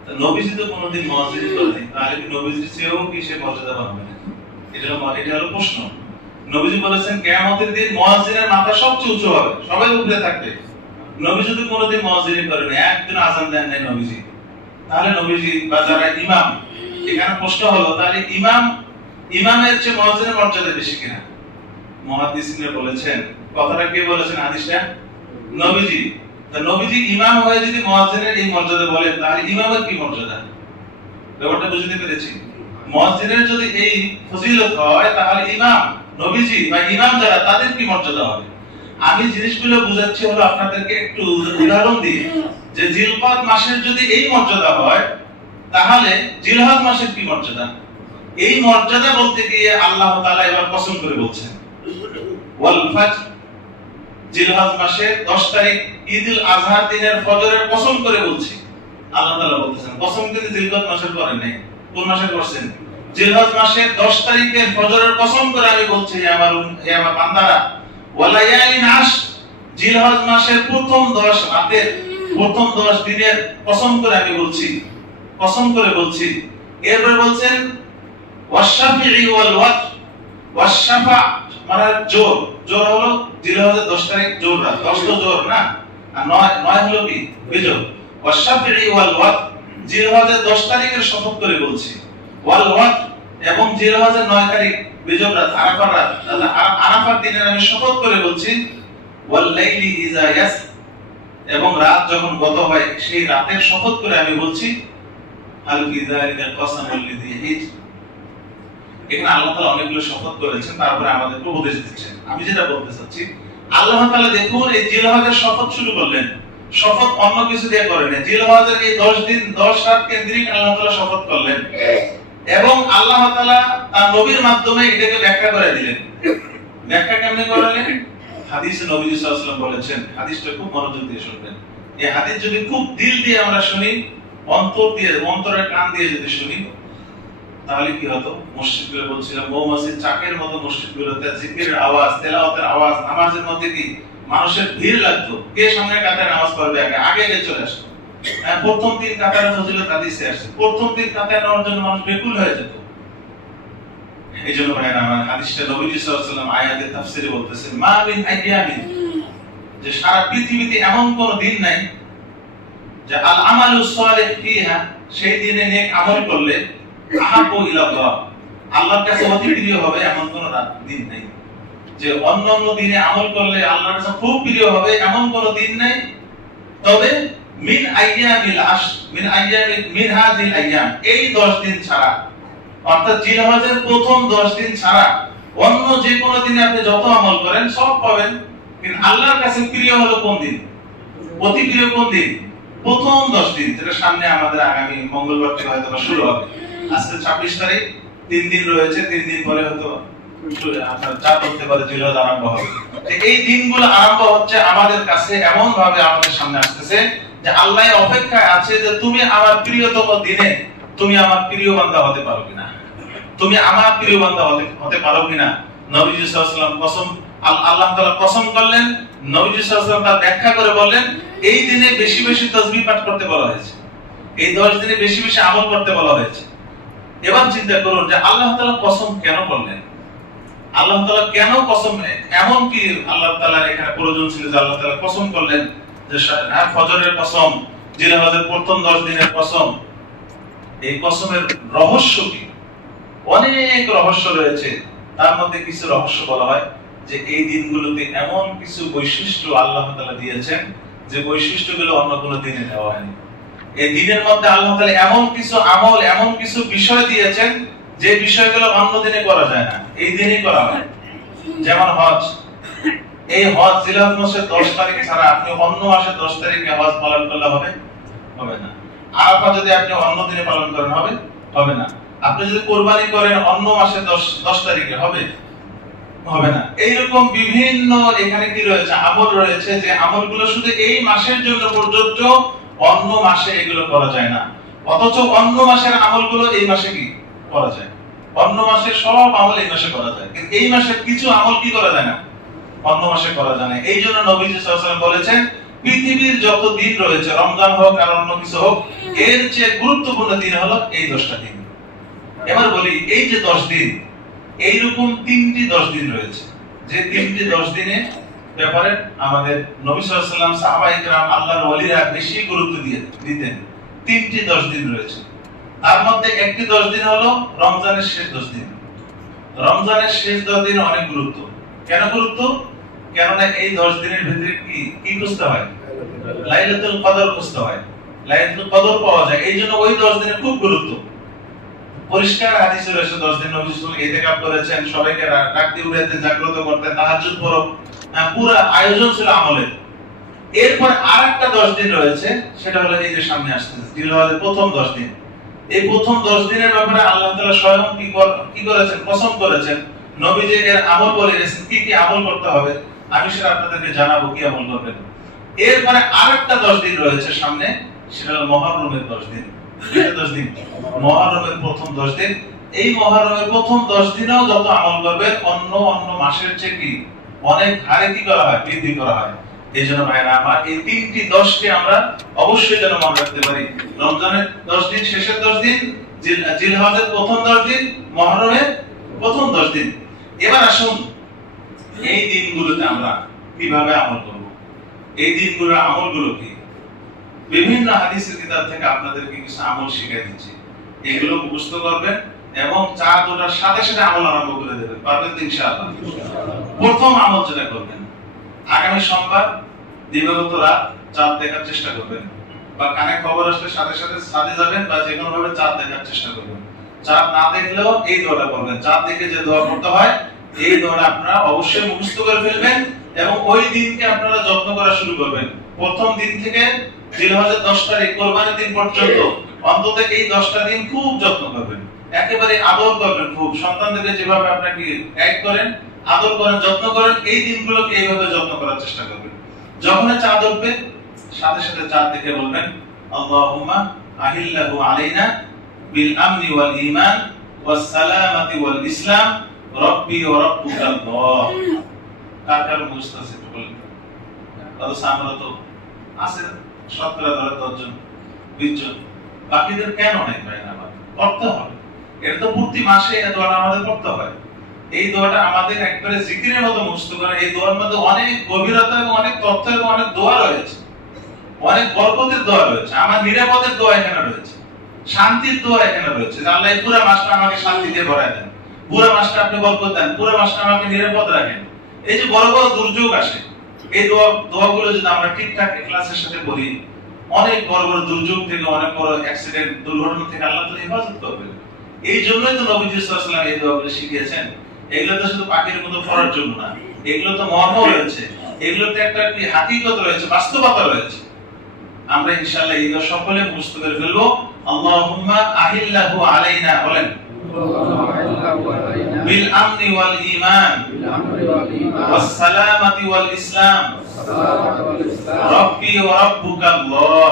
তা নবীজি তো কোনোদিন মুয়াজ্জিন করেনি, তাহলে কি নবীজির চেয়েও কি সে মর্যাদাবান হবে? এটা হলো প্রশ্ন। নবীজি বলেছেন কিয়ামতের দিন মুয়াজ্জিনের মাথা সবচেয়ে উঁচু হবে, সবাই উপরে থাকবে। নবী যদি কোনোদিন মুয়াজ্জিন করেন, একদিন আযান দেন নাই নবীজি, তাহলে নবীজি বা যারা ইমাম, এখানে প্রশ্ন হলো তাহলে ইমামের চেয়ে মুয়াজ্জিনের মর্যাদা বেশি কিনা? মুহাদ্দিসিনরা বলেছেন, কথাটা কে বলেছেন হাদিসটা? নবীজি। তা নবীজি ইমাম হয়ে যদি মুয়াজ্জিনের এই মর্যাদা বলেন, তাহলে ইমামের কি মর্যাদা? ব্যাপারটা বুঝতে পেরেছি? মুয়াজ্জিনের যদি এই ফজিলত হয়, তাহলে ইমাম, নবীজি বা ইমাম যারা, তাদের কি মর্যাদা হবে? আমি জিনিসগুলো বুঝাচ্ছি হলো আপনাদেরকে একটু উদাহরণ দিয়ে, যে জিলকদ মাসের যদি এই মর্যাদা হয়, তাহলে জিলহজ মাসের কি মর্যাদা? এই মর্যাদা বলতে গিয়ে আল্লাহ তাআলা এবার কসম করে বলছেন, ওয়াল ফাজর, জিলহজ মাসের 10 তারিখ ঈদুল আযহার দিনের ফজরের কসম করে বলছি। আল্লাহ তাআলা বলতেছেন, কসম কিন্তু জিলহজ মাসের করেন নাই। কোন মাসে করছেন? জিলহজ মাসের 10 তারিখের ফজরের কসম করে আমি বলছি, হে আমার বান্দারা, ওয়ালায়ালিন আশর, জিলহজ মাসের প্রথম 10 রাতের প্রথম 10 দিনের কসম করে আমি বলছি, কসম করে বলছি। এরপর বলছেন ওয়াশাফিঈ ওয়াল ওয়াতর, ওয়াশাফা মানে জোর, জোর হলো জিলহজের 10 তারিখ জোর রাত, 10 তো জোর না, আর 9 হলো কি বিজয়। ওয়াশাফিঈ ওয়াল ওয়াতর, জিলহজের 10 তারিখের শপথ করে বলছি, ওয়াল ওয়াতর, এবং জিলহজের 9 তারিখ বিজয় রাত, আরাফার রাত, আরাফার দিনের আমি শপথ করে বলছি, ওয়াল লাইলি ইযা ইয়াস, এবং রাত যখন গত হয় সেই রাতের শপথ করে আমি বলছি, হাল ফি যালিকা কসামুল লিযি হিজর। এখানে আল্লাহ তাআলা অনেকগুলো শপথ করেছেন, তারপরে আমাদেরকে উপদেশ দিচ্ছেন। আমি যেটা বলতে চাচ্ছি, আল্লাহ তাআলা দেখুন এই জিলহজের শপথ শুরু করলেন, শপথ অন্য কিছু দিয়ে করেন না, জিলহজের এই 10 দিন 10 রাত কেন্দ্রিক আল্লাহ তাআলা শপথ করলেন, এবং আল্লাহ তাআলা তার নবীর মাধ্যমে এটাকে ব্যাখ্যা করে দিলেন। ব্যাখ্যা কেমনে করলেন? হাদিসে নবী সাল্লাল্লাহু আলাইহি ওয়াসাল্লাম বলেছেন, হাদিসটা খুব মনোযোগ দিয়ে শুনবেন। এই হাদিস যদি খুব দিল দিয়ে আমরা শুনি, অন্তর দিয়ে, অন্তরের কান দিয়ে যদি শুনি, তাহলে কি হতো? মসজিদগুলো বলছিলাম মৌমাছির চাকের মতো মসজিদগুলোতে জিকিরের আওয়াজ, তেলাওয়াতের আওয়াজ, নামাজের মধ্যে কি মানুষের ভিড় লাগতো। কে সামনে কাতারে নামাজ পড়বে আগে আগে চলে আসতো। প্রথম দিন কাতারে ফজিলত হাদিসে আসে, প্রথম দিন কাতারে নেওয়ার জন্য মানুষ বেকুল হয়ে যেত। এই জন্য ভাইরা আমার, হাদিসটা নবীজি সাল্লাল্লাহু আলাইহি ওয়াসাল্লাম আয়াতে তাফসীরে বলতেছেন, মা মিন আইয়ামিন, যে সারা পৃথিবীতে এমন কোন দিন নাই যে আল আমালু সালিহ ফিহা, সেই দিনে নেক আমল করলে আহাব্বু ইলাল্লাহ, আল্লাহর কাছে অতি প্রিয় হবে, এমন কোন দিন নাই। যে অন্যান্য দিনে আমল করলে আল্লাহর কাছে খুব প্রিয় হবে, এমন কোন দিন নাই। তবে মিন আইয়ামিল আশর, মিন হাযিল আইয়াম, এই 10 দিন ছাড়া, অর্থাৎ জিলহজের প্রথম 10 দিন ছাড়া অন্য যে কোনো দিনে আপনি যত আমল করেন সব পাবেন, কিন্তু আল্লাহর কাছে প্রিয় হলো কোন দিন? অতি প্রিয় কোন দিন? প্রথম 10 দিন, যেটা সামনে আমাদের আগামী মঙ্গলবার থেকে হয়তো শুরু হবে। আজকে 26 তারিখ, 3 দিন রয়েছে, 3 দিন পরে হয়তো আপনার 4 হতে পারে জিলহজ আরম্ভ হবে। এই দিনগুলো আরম্ভ হচ্ছে আমাদের কাছে এমন ভাবে আমাদের সামনে আসতেছে যে আল্লাহ অপেক্ষায় আছে যে তুমি আমার প্রিয়তম দিনে তুমি আমার প্রিয় বান্দা হতে পারো কিনা, তুমি আমার প্রিয় বান্দা হতে পারো কিনা। নবীজি সাল্লাল্লাহু আলাইহি ওয়াসাল্লাম কসম, আল্লাহ তাআলা কসম করলেন, নবীজি সাল্লাল্লাহু আলাইহি ওয়াসাল্লাম তার ব্যাখ্যা করে বললেন, এই দিনে বেশি বেশি তাসবিহ পাঠ করতে বলা হয়েছে, এই 10 দিনে বেশি বেশি আমল করতে বলা হয়েছে। এবার চিন্তা করুন যে আল্লাহ তাআলা কসম কেন করলেন? আল্লাহ তাআলা কেন কসম, এমন কি আল্লাহ তাআলার এখানে প্রয়োজন ছিল যে আল্লাহ তাআলা কসম করলেন যে ফজরের কসম, জিলহজের প্রথম 10 দিনের কসম? এই কসমের রহস্য কি? অনেক রহস্য রয়েছে, তার মধ্যে কিছু রহস্য বলা হয় যে এই দিনগুলোতে এমন কিছু বৈশিষ্ট্য আল্লাহ তাআলা দিয়েছেন যে বৈশিষ্ট্যগুলো অন্য কোনো দিনে দেওয়া হয়নি। এই দিনের মধ্যে আল্লাহ তাআলা এমন কিছু আমল, এমন কিছু বিষয় দিয়েছেন যে বিষয়গুলো অন্য দিনে করা যায় না, এই দিনেই করা হয়। যেমন হজ, এই হজ জিলহজ মাসের 10 তারিখ ছাড়া আপনি অন্য মাসের 10 তারিখে হজ পালন করলে হবে? হবে না। আরাফা যদি আপনি অন্য দিনে পালন করেন হবে? হবে না। আপনি যদি কুরবানি করেন অন্য মাসের 10 তারিখে হবে? হবে না। এইরকম বিভিন্ন এখানে কি রয়েছে, আমল রয়েছে, যে আমলগুলো শুধু এই মাসের জন্য প্রযোজ্য, অন্য মাসে এগুলো করা যায় না। অথচ অন্য মাসের আমলগুলো এই মাসে কি করা যায়? অন্য মাসের সব আমল এই মাসে করা যায়, কিন্তু এই মাসের কিছু আমল কি করা যায় না, অন্য মাসে করা যায় না। এই জন্য নবীজি সাল্লাল্লাহু আলাইহি ওয়াসাল্লাম বলেছেন, পৃথিবীর যত দিন রয়েছে, রমজান হোক আর অন্য কিছু হোক, এর চেয়ে গুরুত্বপূর্ণ দিন হলো এই 10টা দিন। এবার বলি, এই যে 10 দিন, এইরকম 3টি 10 দিন রয়েছে, যে 3টি 10 দিনে ব্যাপারে আমাদের নবী সাল্লাল্লাহু আলাইহি ওয়াসাল্লাম সাহাবায়ে কেরাম আল্লাহর ওলিরা বেশি গুরুত্ব দিতেন। 3টি 10 দিন রয়েছে, তার মধ্যে একটি 10 দিন হলো রমজানের শেষ 10 দিন। রমজানের শেষ 10 দিন অনেক গুরুত্ব। কেন গুরুত্ব? কেননা এই 10 দিনের ভিতরে কি খুঁজতে হয়? লাইলাতুল কদর খুঁজতে হয়, লাইলাতুল কদর পাওয়া যায়। এইজন্য ওই 10 দিনের খুব গুরুত্ব। পরিষ্কার হাদিসে রয়েছে 10 দিন নবী সাল্লাল্লাহু আলাইহি ওয়াসাল্লাম ইতিকাফ করেছেন, সবাইকে ডাক দিয়ে উঠাতেন, জাগ্রত করতেন, তাহাজ্জুদ পড়ো, পুরো আয়োজন ছিল আমলের। এরপর আরেকটা 10 দিন রয়েছে, সেটা হলো এই যে সামনে আসতেছে জিলহজের প্রথম 10 দিন। এই প্রথম 10 দিনের ব্যাপারে আল্লাহ তাআলা স্বয়ং কি করেছেন? কসম করেছেন। নবীজি এর আমল বলে গেছেন কি কি আমল করতে হবে, আমি সেটা আপনাদেরকে জানাবো কি আমল করবেন। এরপরে আরেকটা 10 দিন রয়েছে সামনে, সেটা হলো মুহররমের 10 দিন। এটা 10 দিন মুহররমের প্রথম 10 দিন। এই মুহররমের প্রথম 10 দিনেও যত আমল করবেন অন্য মাসের চেয়ে কি অনেক হারে কি করা হয়? বৃদ্ধি করা হয়। এইজন্য ভাইরা আমার এই 3টি 10কে আমরা অবশ্যই যেন মনে রাখতে পারি। রমজানের 10 দিন, শেষের 10 দিন, জিলহজের প্রথম 10 দিন, মুহররমের প্রথম 10 দিন। এবার আসুন এই দিনগুলোতে আমরা কিভাবে আমল করব। এই দিনগুলোর আমলগুলো কি? বিভিন্ন হাদিসের কিতাব থেকে আপনাদেরকে কিছু আমল শিখিয়ে দিচ্ছি, এগুলো মুখস্থ করবেন এবং চাঁদ ওঠার সাথে সাথে আমল আরম্ভ করে দেবেন। পারবেন তো ইনশাআল্লাহ? প্রথম আমল যেটা করবেন, আগামী সোমবার দিবাগত রাত চাঁদ দেখার চেষ্টা করবেন, বা কানে খবর আসলে সাথে সাথে ছাদে যাবেন, বা যে কোনো ভাবে চাঁদ দেখার চেষ্টা করবেন। চাঁদ না দেখলেও এই দোয়াটা করবেন। চাঁদ দেখে যে দোয়া করতে হয়, এই দোয়াটা আপনারা অবশ্যই মুখস্থ করে ফেলবেন এবং ওই দিনকে আপনারা যত্ন করা শুরু করবেন। প্রথম দিন থেকে জিলহজের 10 তারিখ কোরবানির দিন পর্যন্ত অন্তত এই 10টা দিন খুব যত্ন করবেন, একেবারে আদর করবেন। খুব সন্তানদেরকে যেভাবে আপনাকে গাইড করেন, আদর করেন, যত্ন করেন, এই দিনগুলোকে এইভাবে যত্ন করার চেষ্টা করবেন। যখন চাঁদ উঠবে সাথে সাথে চাঁদ দেখে বলবেন আল্লাহুম্মা আহিল্লাহু আলাইনা বিল আমনি ওয়াল ঈমান ওয়াস সালামাতি ওয়াল ইসলাম রব্বি ওয়া রাব্বুকাল্লাহ। কার মুখস্থ আছে একটু বলেন। অথচ আমরা তো আছে 17 জন 20 জন, বাকিদের কেন নাই ভাই? আমার করতে হবে। এটা তো প্রতি মাসে এই দোয়াটা আমাদের করতে হয়। এই দোয়াটা আমাদের একবারে জিকিরের মতো মুখস্থ করা। এই দোয়ার মধ্যে অনেক গভীরতা এবং অনেক তথ্য এবং অনেক দোয়া রয়েছে, অনেক বরকতের দোয়া রয়েছে। আমার নিরাপদের দোয়া এখানে রয়েছে, শান্তির দোয়া এখানে রয়েছে। যে আল্লাহ পুরো মাসটা আমাকে শান্তি দিয়ে ভরায় দেন, পুরো মাসটা আপনি বরকত দেন, পুরো মাসটা আমাকে নিরাপদ রাখেন। এই যে বড় বড় দুর্যোগ আসে, এই দোয়াগুলো যদি আমরা ঠিকঠাক ইখলাসের সাথে করি, অনেক বড় বড় দুর্যোগ থেকে, অনেক বড় অ্যাক্সিডেন্ট, দুর্ঘটনা থেকে আল্লাহ তাআলা হেফাজত করবেন। এই জন্যই তো নবীজি সাল্লাল্লাহু আলাইহি ওয়াসাল্লাম এই দোয়াগুলো শিখিয়েছেন। এগুলো তো শুধু পাখির মতো পড়ার জন্য না, এগুলো তো মর্ম রয়েছে, এগুলোতে একটা কি হাকিকত রয়েছে, বাস্তবতা রয়েছে। আমরা ইনশাআল্লাহ এই দোয়া সকলে মুখস্থ করে ফেলবো। আল্লাহুম্মা আহিল্লাহু আলাইনা, বলেন, বিল আমনি ওয়াল ঈমান ওয়াস সালামাতি ওয়াল ইসলাম রব্বি ওয়া রাব্বুকাল্লাহ।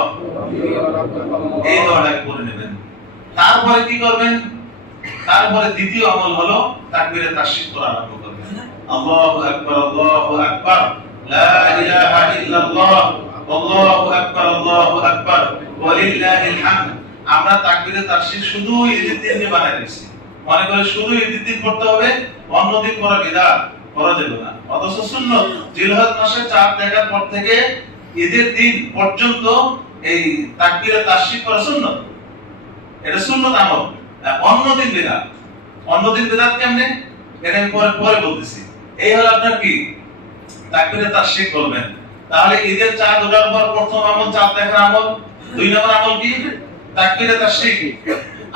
এই দোয়াটা পড়ে নেবেন। তারপরে কি করবেন? তারপরে দ্বিতীয় আমল হলো তাকবীরে তাশরিক করা আরম্ভ করবেন। আল্লাহু আকবার, আল্লাহু আকবার, লা ইলাহা ইল্লাল্লাহ, আল্লাহু আকবার, আল্লাহু আকবার, ওয়া লিল্লাহিল হামদ। আমরা তাকবীরে তাশরিক শুধু ঈদের দিনে বানাই দিয়েছি। মনে করে শুধু ঈদের দিন পড়তে হবে, অন্য দিন পড়া বিদআত, করা যাবে না। অথচ সুন্নাত জিলহজ মাসে চাঁদ দেখার পর থেকে ঈদের দিন পর্যন্ত এই তাকবীরে তাশরিক করা সুন্নাত। এটা সুন্নাত আমল। অন্য দিন বিদআত। অন্য দিন বিদআত কেমনে? এটা আমি পরে বলতেছি। এই হলো আপনার কি তাকবীরে তাশরিক করবেন। তাহলে ঈদের চাঁদ ওঠার পর প্রথম আমল চাঁদ দেখার আমল, 2 নম্বর আমল কি? তাকবীরে তাশরিক।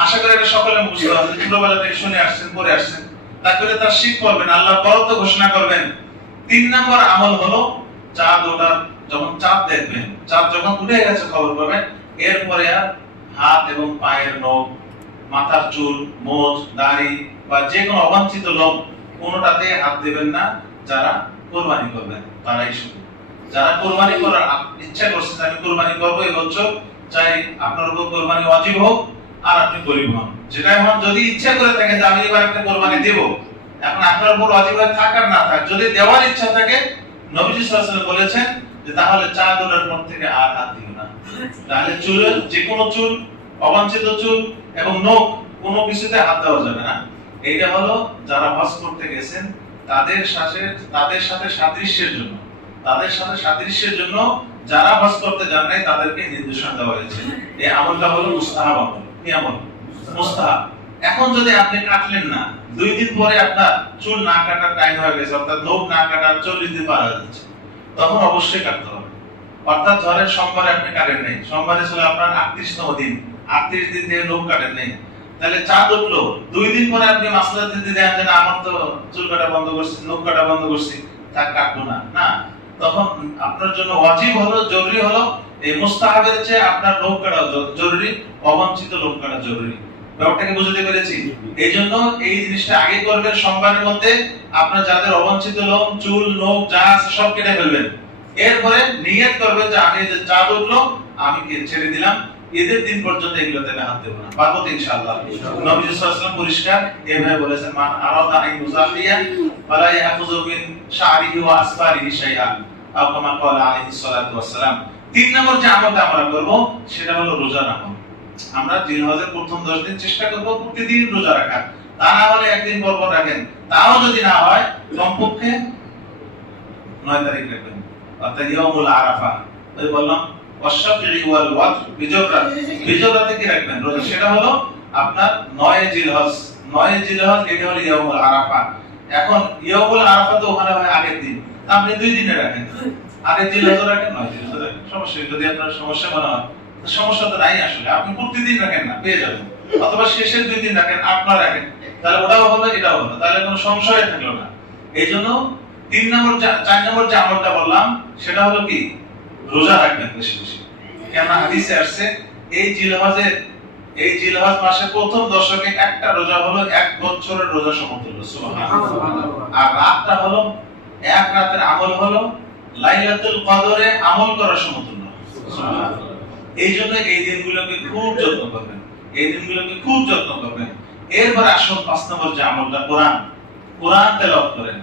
আশা করি এটা সকলে মুখস্থ আছে, ছোটবেলা থেকে শুনে আসছেন, পড়ে আসছেন। তাকবীরে তাশরিক করবেন, আল্লাহর বরকত ঘোষণা করবেন। 3 নম্বর আমল হলো চাঁদ ওঠার, যখন চাঁদ দেখবেন, চাঁদ যখন উঠে গেছে খবর পাবেন, এরপরে আর হাত এবং পায়ের নখ, মাথার চুল, মোজ, দাড়ি বা যে কোনো অবাঞ্ছিত লোম কোনোটাতে হাত দেবেন না। যারা কুরবানি করবেন তারাই শুধু, যারা কুরবানি করার ইচ্ছা করছেন, আমি কুরবানি করব এই বছর, চাই আপনার উপর কুরবানি ওয়াজিব হোক আর আপনি গরিব হন, যেটাই হন, যদি ইচ্ছা করে থাকেন যে আমি এবার একটা কুরবানি দেব, এখন আপনার উপর ওয়াজিব হয়ে থাক আর না থাক, যদি দেওয়ার ইচ্ছা থাকে, নবীজি সাল্লাল্লাহু আলাইহি ওয়াসাল্লাম বলেছেন যে তাহলে চাঁদ ওঠার পর থেকে আর হাত দিও না। তাহলে চুলের যে কোনো চুল, অবাঞ্ছিত চুল এবং নখ কোনো কিছুতে হাত দেওয়া যাবে না। এটা হলো যারা হজ করতে গেছেন তাদের সাথে সাদৃশ্যের জন্য, যারা হজ করতে যান নাই তাদেরকে নির্দেশনা দেওয়া হয়েছে। এই আমলটা হলো মুস্তাহাব আমল। কি আমল? মুস্তাহাব। এখন যদি আপনি কাটলেন না, 2 দিন পরে আপনার চুল না কাটার টাইম হয়ে গেছে, অর্থাৎ নখ না কাটার 40 দিন পার হয়ে যাচ্ছে, তখন অবশ্যই কাটতে হবে। অর্থাৎ ধরেন সোমবারে আপনি কাটেন নাই, সোমবারে ছিল আপনার 38তম দিন, 38 দিন থেকে নখ কাটেন নাই, তাহলে চাঁদ উঠলো, 2 দিন পরে আপনি মাসলা দিতে দেন যে আমার তো চুল কাটা বন্ধ করছি, নখ কাটা বন্ধ করছি, তা কাটবো না, না, তখন আপনার জন্য ওয়াজিব হলো, জরুরি হলো এই মুস্তাহাবের চেয়ে আপনার নখ কাটা জরুরি, অবাঞ্ছিত নখ কাটা জরুরি। ব্যাপারটাকে বুঝতে পেরেছি? এই জন্য এই জিনিসটা আগে করবেন। সোমবারের মধ্যে আপনার যাদের অবাঞ্ছিত লোম, চুল, নখ যা আছে সব কেটে ফেলবেন। এরপরে নিয়ত করবেন যে আমি যে চাঁদ উঠলো আমি ছেড়ে দিলাম, ঈদের দিন পর্যন্ত এগুলোতে আমি হাত দেব না। পারবো তো ইনশাআল্লাহ? নবী সাল্লাল্লাহু আলাইহি ওয়াসাল্লাম পরিষ্কার এভাবে বলেছেন, মান আরাদা আন ইউযাফিয়া ফালা ইয়াখুযু মিন শা'রিহি ওয়া আসফারিহি শাইআন, আও কামা ক্বালা আলাইহিস সালাতু ওয়াস সালাম। 3 নম্বর যে আমলটা আমরা করব সেটা হলো রোজা রাখা। আমরা জিলহজের প্রথম 10 দিন চেষ্টা করব প্রতিদিন রোজা রাখার, তা না হলে একদিন পর পর রাখেন, তাও যদি না হয় কমপক্ষে 9 তারিখ রাখবেন, অর্থাৎ ইয়াউমুল আরাফা। ওই বললাম ওয়াশফি ওয়াল ওয়াতর, বিজয় রাতে কি রাখবেন রোজা, সেটা হলো আপনার 9 জিলহজ। এটা হলো ইয়াউমুল আরাফা। এখন ইয়াউমুল আরাফা তো ওখানে হয় আগের দিন, আপনি 2 দিনে রাখেন, আগের জিলহজ রাখেন, 9 জিলহজ রাখেন, সমস্যা যদি আপনার সমস্যা মনে হয়, সমস্যা তো নাই আসলে, আপনি প্রতিদিন রাখেন না, পেয়ে যাবেন, অথবা শেষের 2 দিন রাখেন, আপনার রাখেন, তাহলে ওটাও হবে এটাও হবে, তাহলে কোনো সংশয় থাকলো না। এই জন্য 4 নম্বর যে আমলটা বললাম সেটা হলো কি, রোজা রাখবেন বেশি বেশি। কেন হাদিসে আসছে এই জিলহজ মাসের প্রথম দশকে একটা রোজা হলো 1 বছরের রোজা সমতুল্য। সুবহানাল্লাহ। আর রাতটা হলো, এক রাতের আমল হলো লাইলাতুল কদরে আমল করার সমতুল্য। সুবহানাল্লাহ। এই জন্য এই দিনগুলোকে খুব যত্ন করবেন। এরপর আসুন 5 নম্বর যে আমলটা, কোরআন তেলাওয়াত করেন।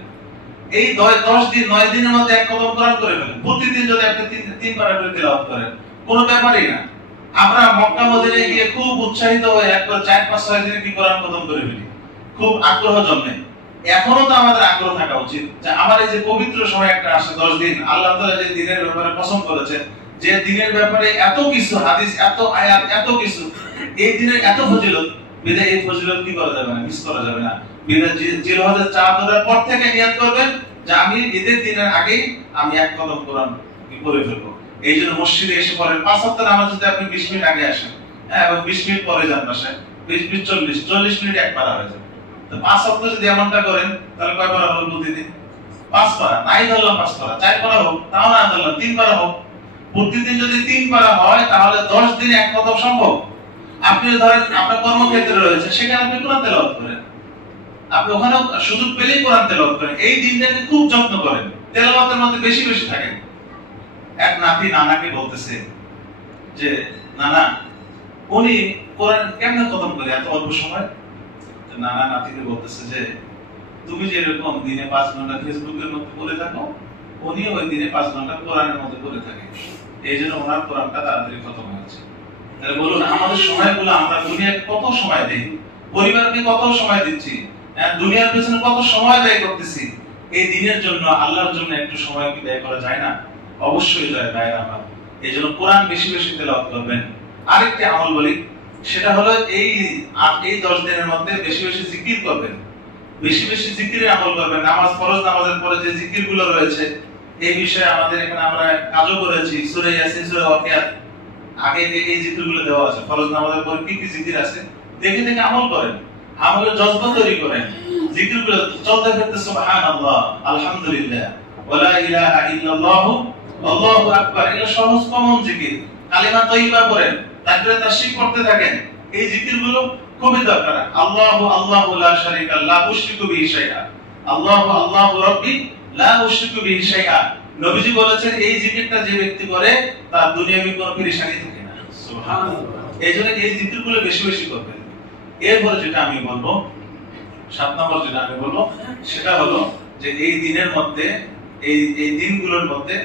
এই 9 দিনের মধ্যে 1 কদম কোরআন করে ফেলেন। প্রতিদিন যদি আপনি 3 পারা করে তেলাওয়াত করেন, কোনো ব্যাপারই না। আমরা মক্কা মদিনায় গিয়ে খুব উৎসাহিত হয়ে একবার 4-5-6 দিনে কি কোরআন খতম করে ফেলি, খুব আগ্রহ জন্মে। এখনো তো আমাদের আগ্রহ থাকা উচিত যে আমার এই যে পবিত্র সময় একটা আসে 10 দিন, আল্লাহ তাআলা যে দিনের ব্যাপারে পছন্দ করেছেন, যে দিনের ব্যাপারে এত কিছু হাদিস, এত আয়াত, এত কিছু, এই দিনের এত ফজিলত, বিদায় এই ফজিলত কি করা যাবে না, মিস করা যাবে না। বিদায় জিলহজের চাঁদ ওঠার পর থেকে নিয়ত করবেন যে আমি ঈদের দিনের আগেই আমি 1 কদম কোরআন পড়ে ফেলবো। এই জন্য মসজিদে এসে পড়েন, 5 ওয়াক্ত নামাজ যদি আপনি 20 মিনিট আগে আসেন, হ্যাঁ, এবং 20 মিনিট পরে যান বাসায়, 40 মিনিট 1 পারা হয়ে যাবে। তো 5 ওয়াক্ত যদি এমনটা করেন, তাহলে কয় পারা হলো প্রতিদিন? 5 পারা, নাই ধরলাম 5 পারা, 4 পারা হোক, তাও না ধরলাম 3 পারা হোক। প্রতিদিন যদি 3 পারা হয় তাহলে 10 দিনে 1 কদম সম্ভব। আপনি ধরেন আপনার কর্মক্ষেত্রে রয়েছে, সেখানে আপনি কোরআন তেলাওয়াত করেন, আপনি ওখানে সুযোগ পেলেই কোরআন তেলাওয়াত করেন। এই দিনটাকে খুব যত্ন করেন, তেলাওয়াতের মধ্যে বেশি বেশি থাকেন। এক নাতি নানাকে বলতেছে যে নানা উনি কোরআন কেমনে খতম করে এত অল্প সময়? নানা নাতিকে বলতেছে যে তুমি যেরকম দিনে 5 ঘন্টা ফেসবুকের মধ্যে পড়ে থাকো, উনি ওই দিনে 5 ঘন্টা কোরআনের মধ্যে পড়ে থাকে, এই জন্য ওনার কোরআনটা তাড়াতাড়ি খতম হয়েছে। তাহলে বলুন আমাদের সময়গুলো আমরা দুনিয়াকে কত সময় দেই, পরিবারকে কত সময় দিচ্ছি, দুনিয়ার পেছনে কত সময় ব্যয় করতেছি, এই দিনের জন্য, আল্লাহর জন্য একটু সময় কি ব্যয় করা যায় না? অবশ্যই যায় ভাইরা আমার। এই জন্য কোরআন বেশি বেশি তেলাওয়াত করবেন। আরেকটি আমল বলি, সেটা হলো এই 10 দিনের মধ্যে বেশি বেশি জিকির করবেন, বেশি বেশি জিকিরের আমল করবেন। নামাজ, ফরজ নামাজের পরে যে জিকিরগুলো রয়েছে, এই বিষয়ে আমাদের এখানে আমরা কাজও করেছি। সূরা ইয়াসিন, সূরা ওয়াকিয়া, আগে এই জিকিরগুলো দেওয়া আছে। ফরজ নামাজের পরে কি কি জিকির আছে দেখে দেখে আমল করেন, আমলের জজবা তৈরি করেন। জিকিরগুলো চলতে ফিরতে সুবহানাল্লাহ, আলহামদুলিল্লাহ, ওয়ালা ইলাহা ইল্লাল্লাহু আল্লাহু আকবার, এগুলো সহজ কমন জিকির। কালিমা তয়্যিবা পড়েন, তাকবীর তাশরিক করতে থাকেন। এই জিকিরগুলো খুবই দরকার। আল্লাহু আল্লাহু লা শারীকা লা উশরিকু বিহি শাইআ, আল্লাহু আল্লাহু রাব্বি লা উশরিকু বিহি শাইআ। নবীজি বলেছেন এই জিকিরটা যে ব্যক্তি করে তার দুনিয়াবি কোনো পেরেশানি থাকে না। সুবহানাল্লাহ। এইজন্য এই জিকিরগুলো বেশি বেশি করবেন। এরপরে যেটা আমি বলবো, 7 নম্বর যেটা আমি বলবো, সেটা হলো যে এই দিনের মধ্যে, এই দিনগুলোর মধ্যে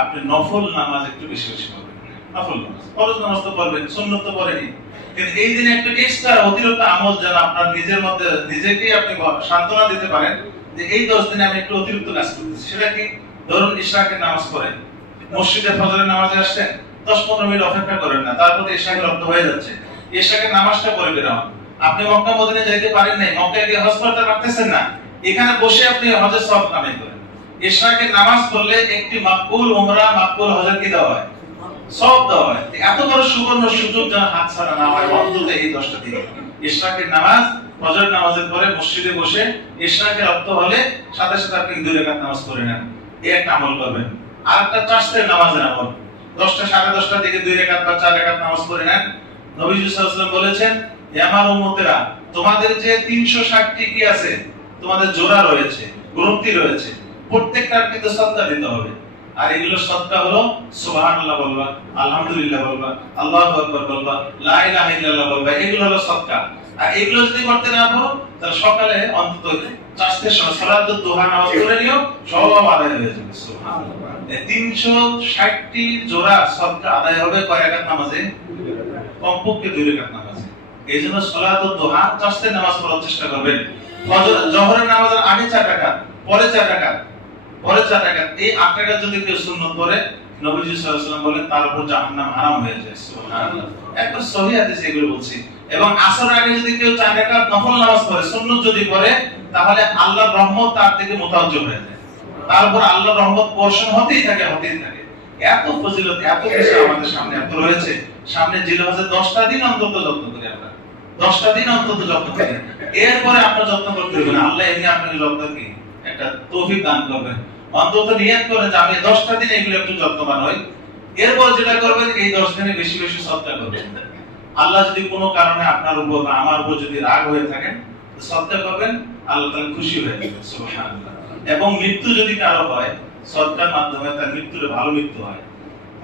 আপনি নফল নামাজ একটু বেশি বেশি করবেন। নফল নামাজ, ফরজ নামাজ তো পড়বেন, সুন্নত তো পড়েনি, কিন্তু এই দিনে একটু এক্সট্রা অতিরিক্ত আমল যেন আপনার নিজের মধ্যে নিজেকেই আপনি সান্ত্বনা দিতে পারেন যে এই 10 দিনে আমি একটু অতিরিক্ত কাজ করতেছি। সেটা কি? ধরুন ইশরাকের নামাজ পড়েন, মসজিদে ফজরের নামাজে আসছেন, 10-15 মিনিট অপেক্ষা করেন না, তারপরে ইশরাকের রক্ত হয়ে যাচ্ছে, ইশরাকের নামাজটা পড়ে বেরান। আপনি মক্কা মদিনা যাইতে পারেন নাই, মক্কায় গিয়ে হজ করতে পারতেছেন না, এখানে বসে আপনি হজের সওয়াব কামাই করেন। ইশরাকের নামাজ পড়লে একটি মাকবুল উমরা মাকবুল হজের কি দেওয়া হয়? সওয়াব দেওয়া হয়। এত বড় সুবর্ণ সুযোগ যেন হাতছাড়া না হয় অন্তত এই 10টা দিন। ইশরাকের নামাজ, ফজর নামাজের পরে মসজিদে বসে ইশরাকের রক্ত হলে সাথে সাথে আপনি 2 রাকাত নামাজ পড়ে নেন, এই একটা আমল করবেন। আরেকটা চাষের নামাজের আমল, 10টা 10:30টার দিকে 2 রাকাত বা 4 রাকাত নামাজ পড়ে নেন। নবীজি সাল্লাল্লাহু আলাইহি ওয়াসাল্লাম বলেছেন, হে আমার উম্মতেরা, তোমাদের যে 360টি কি আছে, তোমাদের জোড়া রয়েছে, গ্রন্থি রয়েছে, প্রত্যেকটার কিন্তু সদকা দিতে হবে। আর এগুলো সদকা হলো সুবহানাল্লাহ বলবা, আলহামদুলিল্লাহ বলবা, আল্লাহু আকবার বলবা, লা ইলাহা ইল্লাল্লাহ বলবা, এগুলো হলো সদকা। আর এগুলো যদি করতে না পারো তাহলে সকালে অন্তত চাষের সময় সালাতুদ দুহা নামাজ পড়ে নিও, সব আদায় হয়ে যাবে। সুবহানাল্লাহ। 360টি জোড়া সদকা আদায় হবে কয় রাকাত নামাজে? কমপক্ষে 2 রাকাত নামাজে। এইজন্য সালাতুদ দুহা চাষের নামাজ পড়ার চেষ্টা করবেন। ফজর জোহরের নামাজের আগে 4 রাকাত, পরে 4 রাকাত, পরে 4 রাকাত, এই 8 রাকাত যদি কেউ সুন্নত পড়ে, নবীজি সাল্লাল্লাহু আলাইহি ওয়াসাল্লাম বলেন তার উপর জাহান্নাম হারাম হয়ে যায়। সুবহানাল্লাহ। একদম সহিহ হাদিস এগুলো বলছি। এবং আসর আগে যদি কেউ 4 রাকাত নফল নামাজ পড়ে, সুন্নত যদি পড়ে, তাহলে আল্লাহর রহমত তার দিকে মুতাওয়াজ্জিহ হয়ে যায়, তার উপর আল্লাহর রহমত বর্ষণ হতেই থাকে, হতেই থাকে। এত ফজিলত, এত কিছু আমাদের সামনে এত রয়েছে। সামনে জিলহজের 10টা দিন অন্তত যত্ন করি আমরা, 10টা দিন অন্তত যত্ন করি। এরপরে আপনার যত্ন করতে হবে না, আল্লাহ এমনি আপনাকে যত্ন কি একটা তৌফিক দান করবেন। অন্তত নিয়ত করেন যে আমি 10টা দিন এগুলো একটু যত্নবান হই। এরপর যেটা করবেন, এই 10 দিনে বেশি বেশি সদকা করবেন। আল্লাহ যদি কোনো কারণে আপনার উপর বা আমার উপর যদি রাগ হয়ে থাকেন, সদকা করবেন, আল্লাহ তাআলা খুশি হয়ে যাবেন। সুবহানাল্লাহ। এবং মৃত্যু যদি কারো হয়, সদকার মাধ্যমে তার মৃত্যুর ভালো মৃত্যু হয়।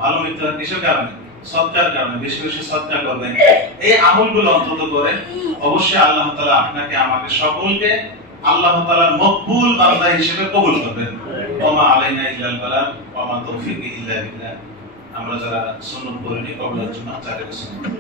ভালো মৃত্যু হয় কিসের কারণে? সদকার কারণে। বেশি বেশি সদকা করবেন। এই আমলগুলো অন্তত করে অবশ্যই আল্লাহ তাআলা আপনাকে আমাকে সকলকে আল্লাহ তাআলার মকবুল বান্দা হিসেবে কবুল করবেন। ওমা আলাইনা ইল্লাল বালাগ ওয়া মা তাওফীকি ইল্লা বিল্লাহ। আমরা যারা সুন্নাত পড়িনি কবুলের জন্য চাইলে সুন্নাত